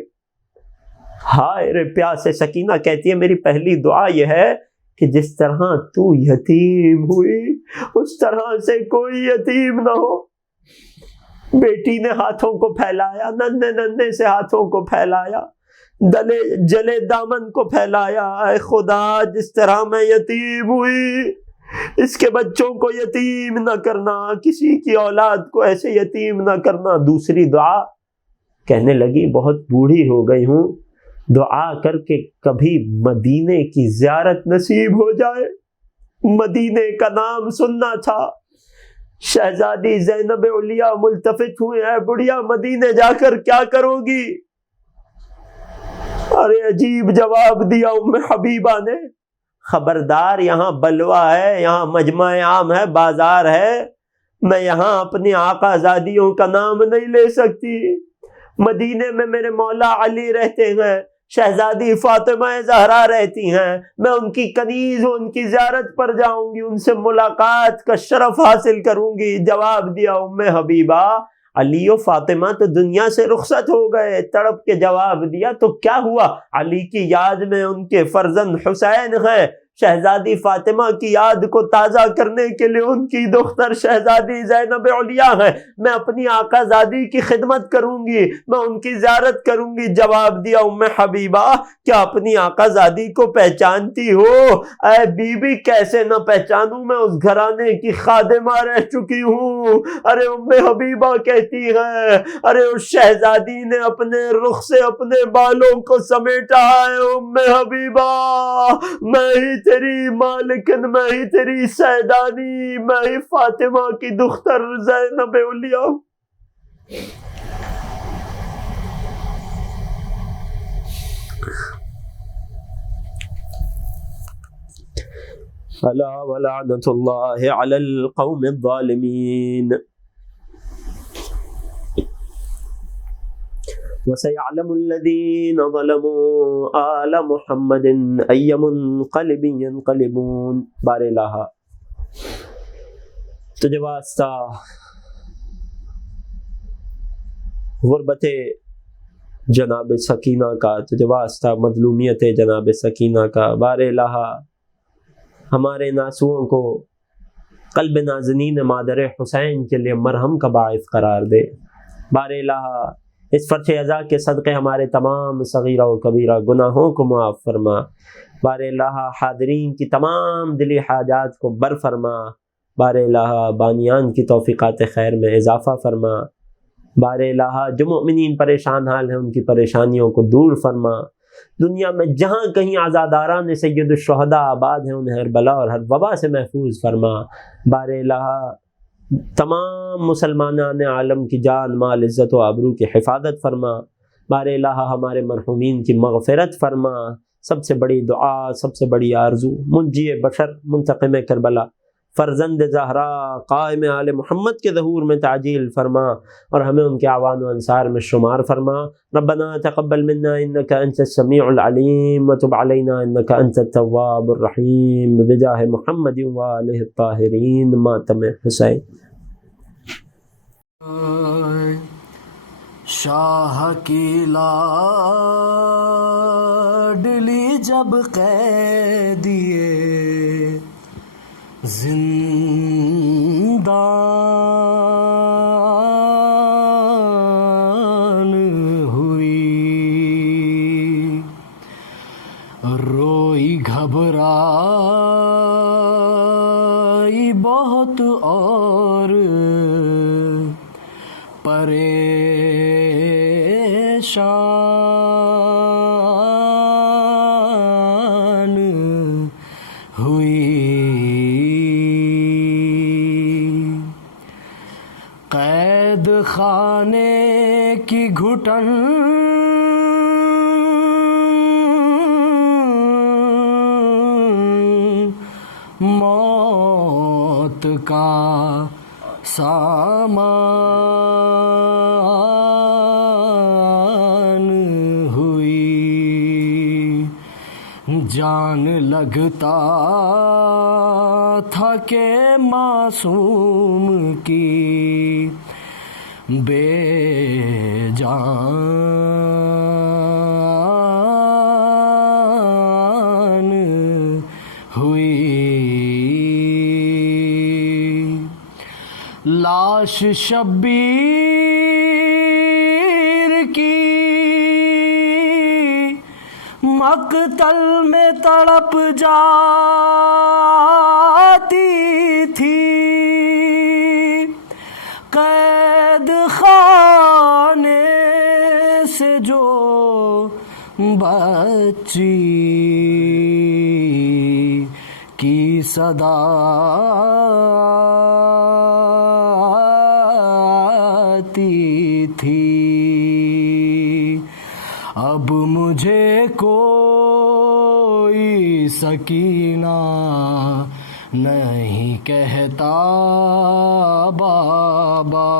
ہائے رے پیاسے سکینہ کہتی ہے میری پہلی دعا یہ ہے کہ جس طرح تو یتیم ہوئی اس طرح سے کوئی یتیم نہ ہو۔ بیٹی نے ہاتھوں کو پھیلایا، ننھے ننھے سے ہاتھوں کو پھیلایا، جلے دامن کو پھیلایا، اے خدا جس طرح میں یتیم ہوئی اس کے بچوں کو یتیم نہ کرنا، کسی کی اولاد کو ایسے یتیم نہ کرنا۔ دوسری دعا کہنے لگی بہت بوڑھی ہو گئی ہوں، دعا کر کے کبھی مدینے کی زیارت نصیب ہو جائے، مدینے کا نام سننا تھا۔ شہزادی زینب علیہ ملتفت ہوئے، اے بڑھیا مدینے جا کر کیا کرو گی؟ ارے عجیب جواب دیا ام حبیبہ نے، خبردار یہاں بلوہ ہے، یہاں مجمع عام ہے، بازار ہے، میں یہاں اپنی آقا زادیوں کا نام نہیں لے سکتی۔ مدینے میں میرے مولا علی رہتے ہیں، شہزادی فاطمہ زہرا رہتی ہیں، میں ان کی کنیز ہوں، ان کی زیارت پر جاؤں گی، ان سے ملاقات کا شرف حاصل کروں گی۔ جواب دیا ام حبیبہ علی و فاطمہ تو دنیا سے رخصت ہو گئے۔ تڑپ کے جواب دیا تو کیا ہوا، علی کی یاد میں ان کے فرزند حسین ہیں، شہزادی فاطمہ کی یاد کو تازہ کرنے کے لیے ان کی دختر شہزادی زینب علیہ ہیں، میں اپنی آقا زادی کی خدمت کروں گی، میں ان کی زیارت کروں گی۔ جواب دیا ام حبیبہ کیا اپنی آقا زادی کو پہچانتی ہو؟ اے بی بی کیسے نہ پہچانوں، میں اس گھرانے کی خادمہ رہ چکی ہوں۔ ارے ام حبیبہ کہتی ہے ارے اس شہزادی نے اپنے رخ سے اپنے بالوں کو سمیٹا ہے، ام حبیبہ میں ہی تیری مالکن، میں ہی تیری سیدانی، میں ہی فاطمہ کی دختر زینب علیہ۔ الا ولعنۃ اللہ علی القوم الظالمین۔ وسيعلم الذين ظلموا آل محمد أي منقلب ينقلبون. بار الہ تجھے واسطہ غربت جناب سکینہ کا، تجھے واسطہ مظلومیت جناب سکینہ کا. بار الہ ہمارے ناسوؤں کو قلب نازنین مادر حسین کے لیے مرہم کا باعث قرار دے. بار الہ اس فرش ازا کے صدقے ہمارے تمام صغیرہ و کبیرہ گناہوں کو معاف فرما. بار الہ حاضرین کی تمام دلی حاجات کو بر فرما. بار الہ بانیان کی توفیقات خیر میں اضافہ فرما. بار الہ جو مؤمنین پریشان حال ہیں ان کی پریشانیوں کو دور فرما. دنیا میں جہاں کہیں عزاداران سید الشہداء آباد ہیں انہیں ہر بلا اور ہر وبا سے محفوظ فرما. بار الہ تمام مسلمانان عالم کی جان مال عزت و آبرو کی حفاظت فرما. بار الہ ہمارے مرحومین کی مغفرت فرما. سب سے بڑی دعا، سب سے بڑی آرزو، منجی بشر منتقم کربلا فرزند زہرا قائم آل محمد کے ظہور میں تعجیل فرما اور ہمیں ان کے اعوان و انصار میں شمار فرما. ربنا تقبل منا انك انت السميع العليم وتب علينا انك انت التواب الرحيم بجاہ محمد وآلہ الطاہرین ماتم حسین. شاہ کی لاڈلی جب قیدیے زندان ہوئی، روئی گھبرائی بہت اور پریشان ہوئی. قید خانے کی گھٹن موت کا سامان ہوئی. جان لگتا تھا کہ معصوم کی بے جان ہوئی. لاش شبیر کی مقتل میں تڑپ جاتی تھی. قید خانے سے جو بچی کی صدا آتی تھی. اب مجھے کوئی سکینہ نہیں کہتا بابا.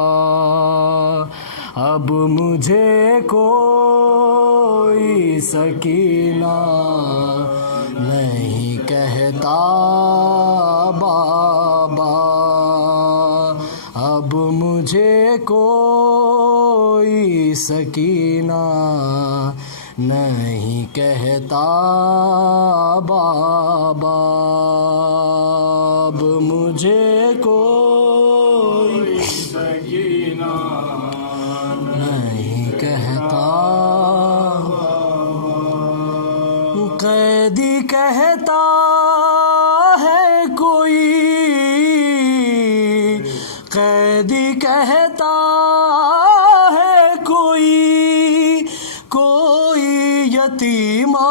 اب مجھے کوئی سکینہ نہیں کہتا بابا. اب مجھے کوئی سکینہ نہیں کہتا بابا. اب مجھے کوئی سکینہ نہیں کہتا. قیدی کہتا ہے کوئی، قیدی کہتا ہے کوئی، کوئی یتیمہ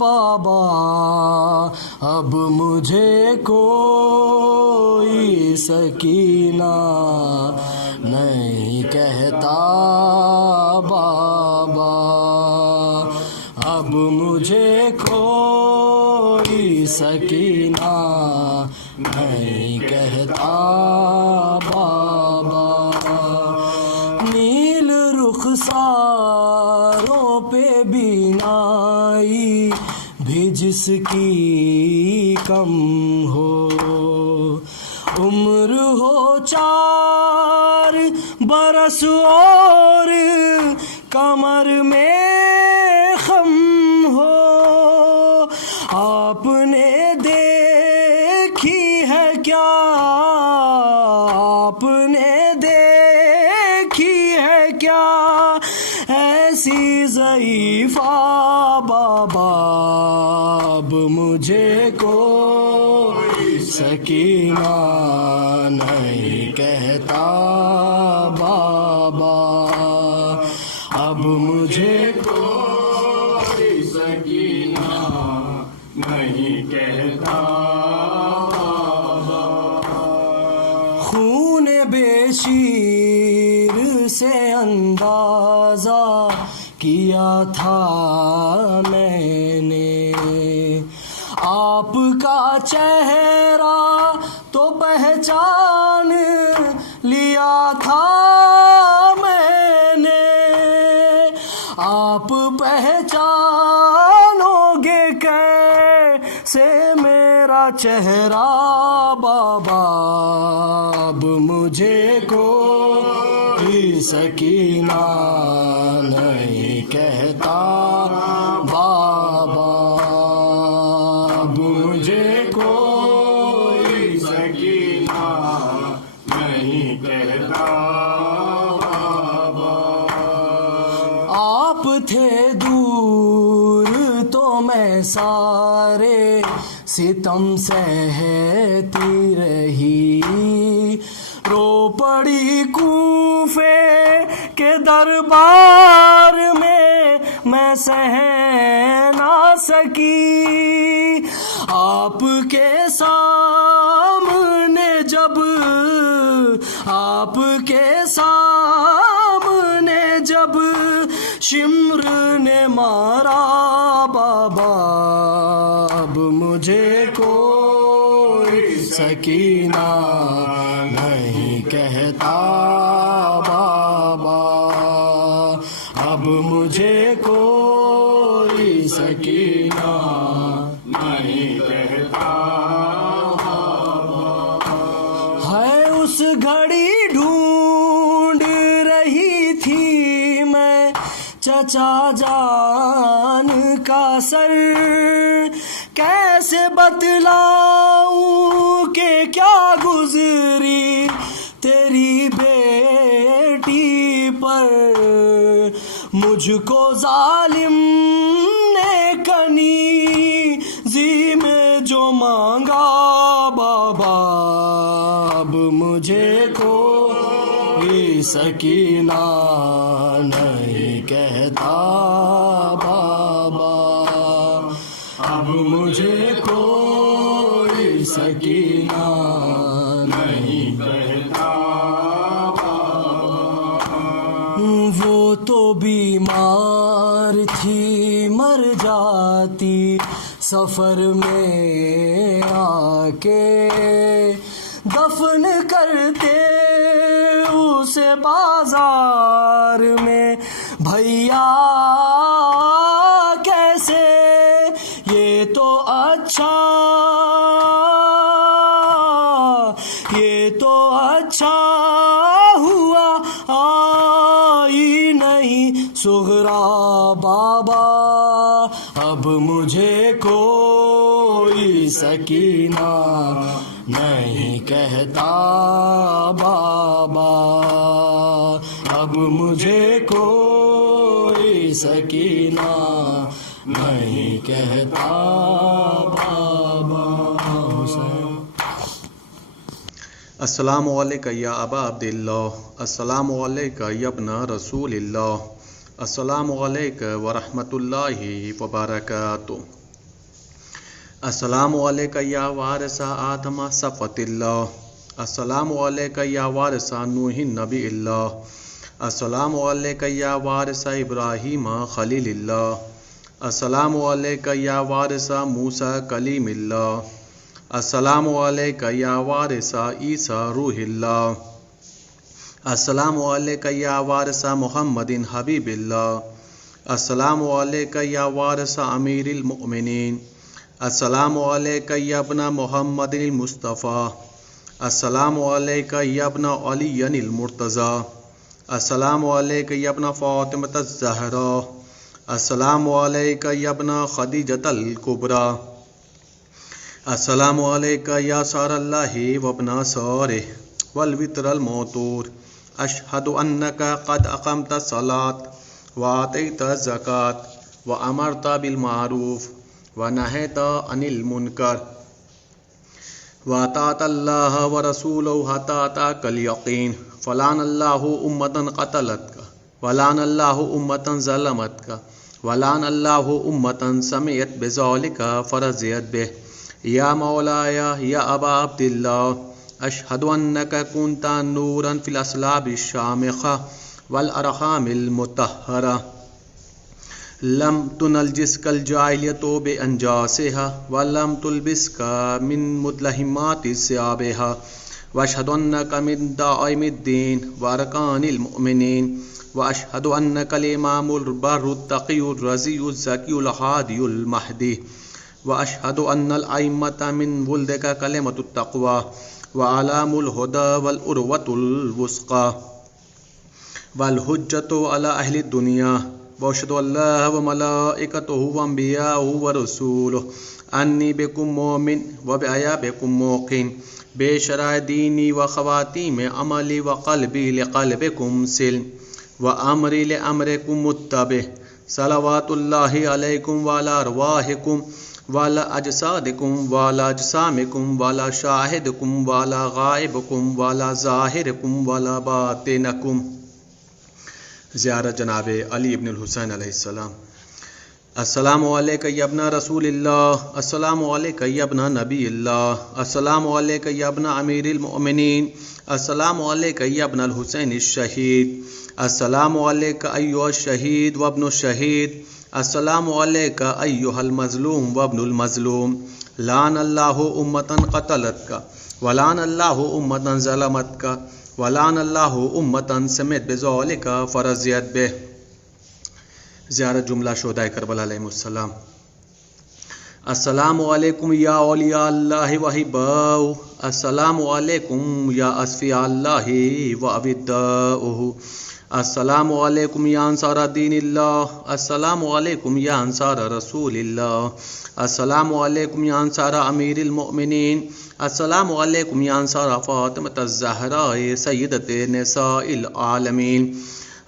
بابا. اب مجھے کوئی سکینہ نہیں کہتا بابا. اب مجھے کوئی سکینہ نہیں کہتا بابا. نیل رخ رخساروں پہ بینائی بھی جس کی کم ہو، عمر ہو 4 برس اور کمر میں خم ہو، آپ نے دیکھی ہے کیا، آپ نے دیکھی ہے کیا ایسی ضعیفہ بابا، اب مجھے کوئی سکینہ نہیں کہتا بابا، اب مجھے کوئی سکینہ نہیں کہتا بابا۔ خون بے شیر سے اندازہ کیا تھا میں نے، آپ کا چہرہ تو پہچان لیا تھا میں نے، آپ پہچانو گے کیسے میرا چہرہ بابا، اب مجھے کوئی سکینہ نہیں کہتا بابا، اب مجھے کوئی سکینہ نہیں کہتا بابا۔ آپ تھے دور تو میں سارے ستم سہتی رہی، رو پڑی کوفے کے دربار میں سہ نہ سکی، آپ کے سامنے جب، آپ کے سامنے جب شمر نے مارا بابا، اب مجھے کوئی سکینہ نہیں کہتا بابا، اب مجھے کوئی سکینہ نہیں کہتا بابا۔ ہے اس گھڑی ڈھونڈ رہی تھی میں چچا جان کا سر، کیسے بتلاؤں کہ کیا گزری تیری بیٹی پر، مجھ کو ظالم نے کنیزی میں جو مانگا بابا، اب مجھے کوئی سکینہ نہیں کہتا بابا، اب مجھے کوئی سکینہ نہیں کہتا بابا۔ وہ تو بیمار تھی مر جاتی سفر میں آ کے، دفن کرتے اسے بازار میں بھیا کیسے، یہ تو اچھا، یہ تو اچھا ہوا آئی نہیں سغرا بابا، اب مجھے کوئی سکینہ نہیں کہتا بابا، اب مجھے کوئی سکینہ نہیں کہتا بابا۔ السلام علیکم یا ابا عبداللہ، السلام علیکم یا ابن رسول اللہ، السلام علیکم ورحمۃ اللہ وبرکاتہ، السلام علیکم یا وارث آدم صفوۃ اللہ، السلام علیکم یا وارث نوح نبی اللہ، السلام علیکم یا وارث ابراہیم خلیل اللہ، السلام علیکم یا وارث موسیٰ کلیم اللہ، السلام علیکم یا وارث عیسیٰ روح اللہ، السلام علیک یا وارث محمد حبیب اللہ. السلام علیک یا وارث امیر المؤمنین. السلام علیک یا ابن محمد المصطفیٰ. السلام علیک یا ابن علی المرتضیٰ. السلام علیک یا ابن فاطمۃ الزہراء. السلام علیک یا ابن خدیجۃ الکبریٰ. السلام علیک یا سار اللہ وابن سارہ والوتر الموتور. اشہد انک قد اقمت الصلاۃ وآتیت الزکاۃ وامرت بالمعروف ونہیت عن المنکر وأطعت اللہ ورسولہ حتی أتاک الیقین. فلعن اللہ امة قتلتک ولعن اللہ امة ظلمتک ولعن اللہ امة سمعت بذلک فرضیت بہ. یا مولاي یا ابا عبد اللہ اشہد انک کنت نورا فی الاصلاب الشامخہ والارحام المطہرہ لم تنجسک الجاہلیۃ بانجاسها ولم تلبسک من مدلہمات ثیابها واشہد انک من دعائم الدین وارکان المؤمنین واشہد انک الامام البر التقی الرضی الزکی الہادی المہدی واشہد ان الائمۃ من ولدک کلمۃ التقوی وعلام الہدی والعروۃ الوثقی والحجۃ علی اہل الدنیا واشہد اللہ وملائکتہ وانبیاءہ ورسولہ انی بکم مومن وبعیابکم موقن بشرع دینی وخواتیم عملی وقلبی لقلبکم سلم وامری لامرکم متبع. صلوات اللہ علیکم وعلی ارواحکم وعلی اجسادکم وعلی اجسامکم وعلی شاہدکم وعلی غائبکم وعلی ظاہرکم وعلی باطنکم. زیارت جناب علی ابن الحسین علیہ السلام. السلام علیک یا ابن رسول اللہ. السلام علیک یا ابن نبی اللہ. السلام علیک یا ابن امیر المؤمنین. السلام علیک یا ابن الحسین الشہید. السلام علیک ایھا الشہید وابن الشہید. السلام علیک ایھا المظلوم وابن المظلوم. لعن اللہ امة قتلتک ولعن اللہ امة ظلمتک ولعن اللہ امة سمعت بذلک فرضیت بہ. زیارت جملہ شہداء کربلا علیہم السلام. السلام علیکم یا اولیاء اللہ وحباؤہ. السلام علیکم یا اصفیاء اللہ واوداؤہ. السلام علیکم یا انصار دین اللہ. السلام علیکم یا انصار رسول اللہ. السلام علیکم یا انصار امیر المؤمنین. السلام علیکم یا انصار فاطمۃ الزہراء سیدۃ نساء العالمین.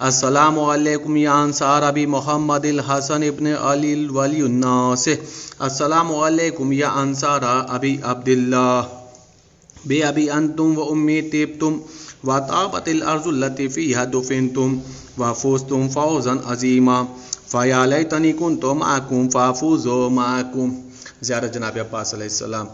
السلام علیکم یا انصار ابی محمد الحسن ابن علی الولی الناس. السلام علیکم یا انصار ابی عبداللہ. بے ابی انتم و امی طبتم وطابت الارض التي فيها دفنتم وفزتم فوزا عظیما فیا لیتنی کنت معکم فافوز معکم. زیارت جناب عباس علیہ السلام.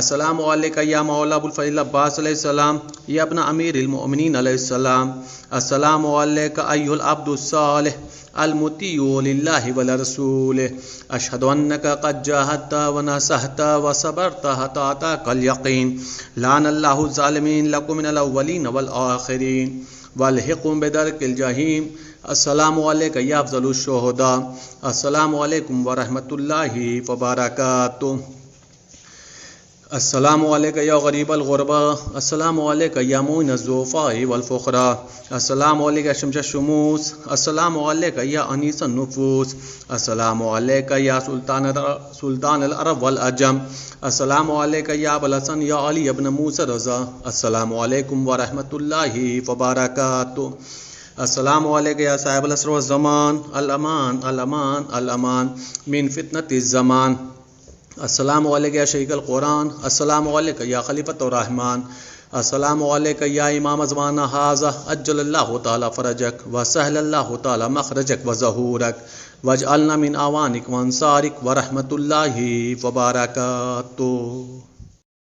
السلام علیک یا مولا ابو الفضل عباس علیہ السلام یا ابن امیر المؤمنین علیہ السلام. السلام علیک ایھا العبد الصالح المطیع للہ ولرسولہ. اشہد انک قد جاہدت ونصحت وصبرت حتی أتاک الیقین. لعن اللہ الظالمین لکم من الاولین والآخرین والحقهم بدرک الجحیم. السلام علیک یا افضل الشہداء. السلام علیکم ورحمۃ اللہ وبرکاتہ. السلام علیک یا غریب الغرباء. السلام علیک یا معین الضعفاء والفقراء. السلام علیک یا شمس الشموس. السلام علیک یا انیس النفوس. السلام علیک یا سلطان العرب والعجم. السلام علیک یا ابو الحسن یا علی ابن موسیٰ رضا. السلام علیکم ورحمۃ اللہ وبرکاتہ. السلام علیک یا صاحب العصر والزمان. الامان الامان الامان من فتنة الزمان. السلام علیک یا شیخ القرآن. السلام علیک یا خلیفۃ الرحمن. السلام علیک یا امام زمانہ ھذا عجل اللہ تعالی فرجک وسہل اللہ تعالی مخرجک وظہورک واجعلنا من اعوانک وانصارک ورحمۃ اللہ وبرکاتہ.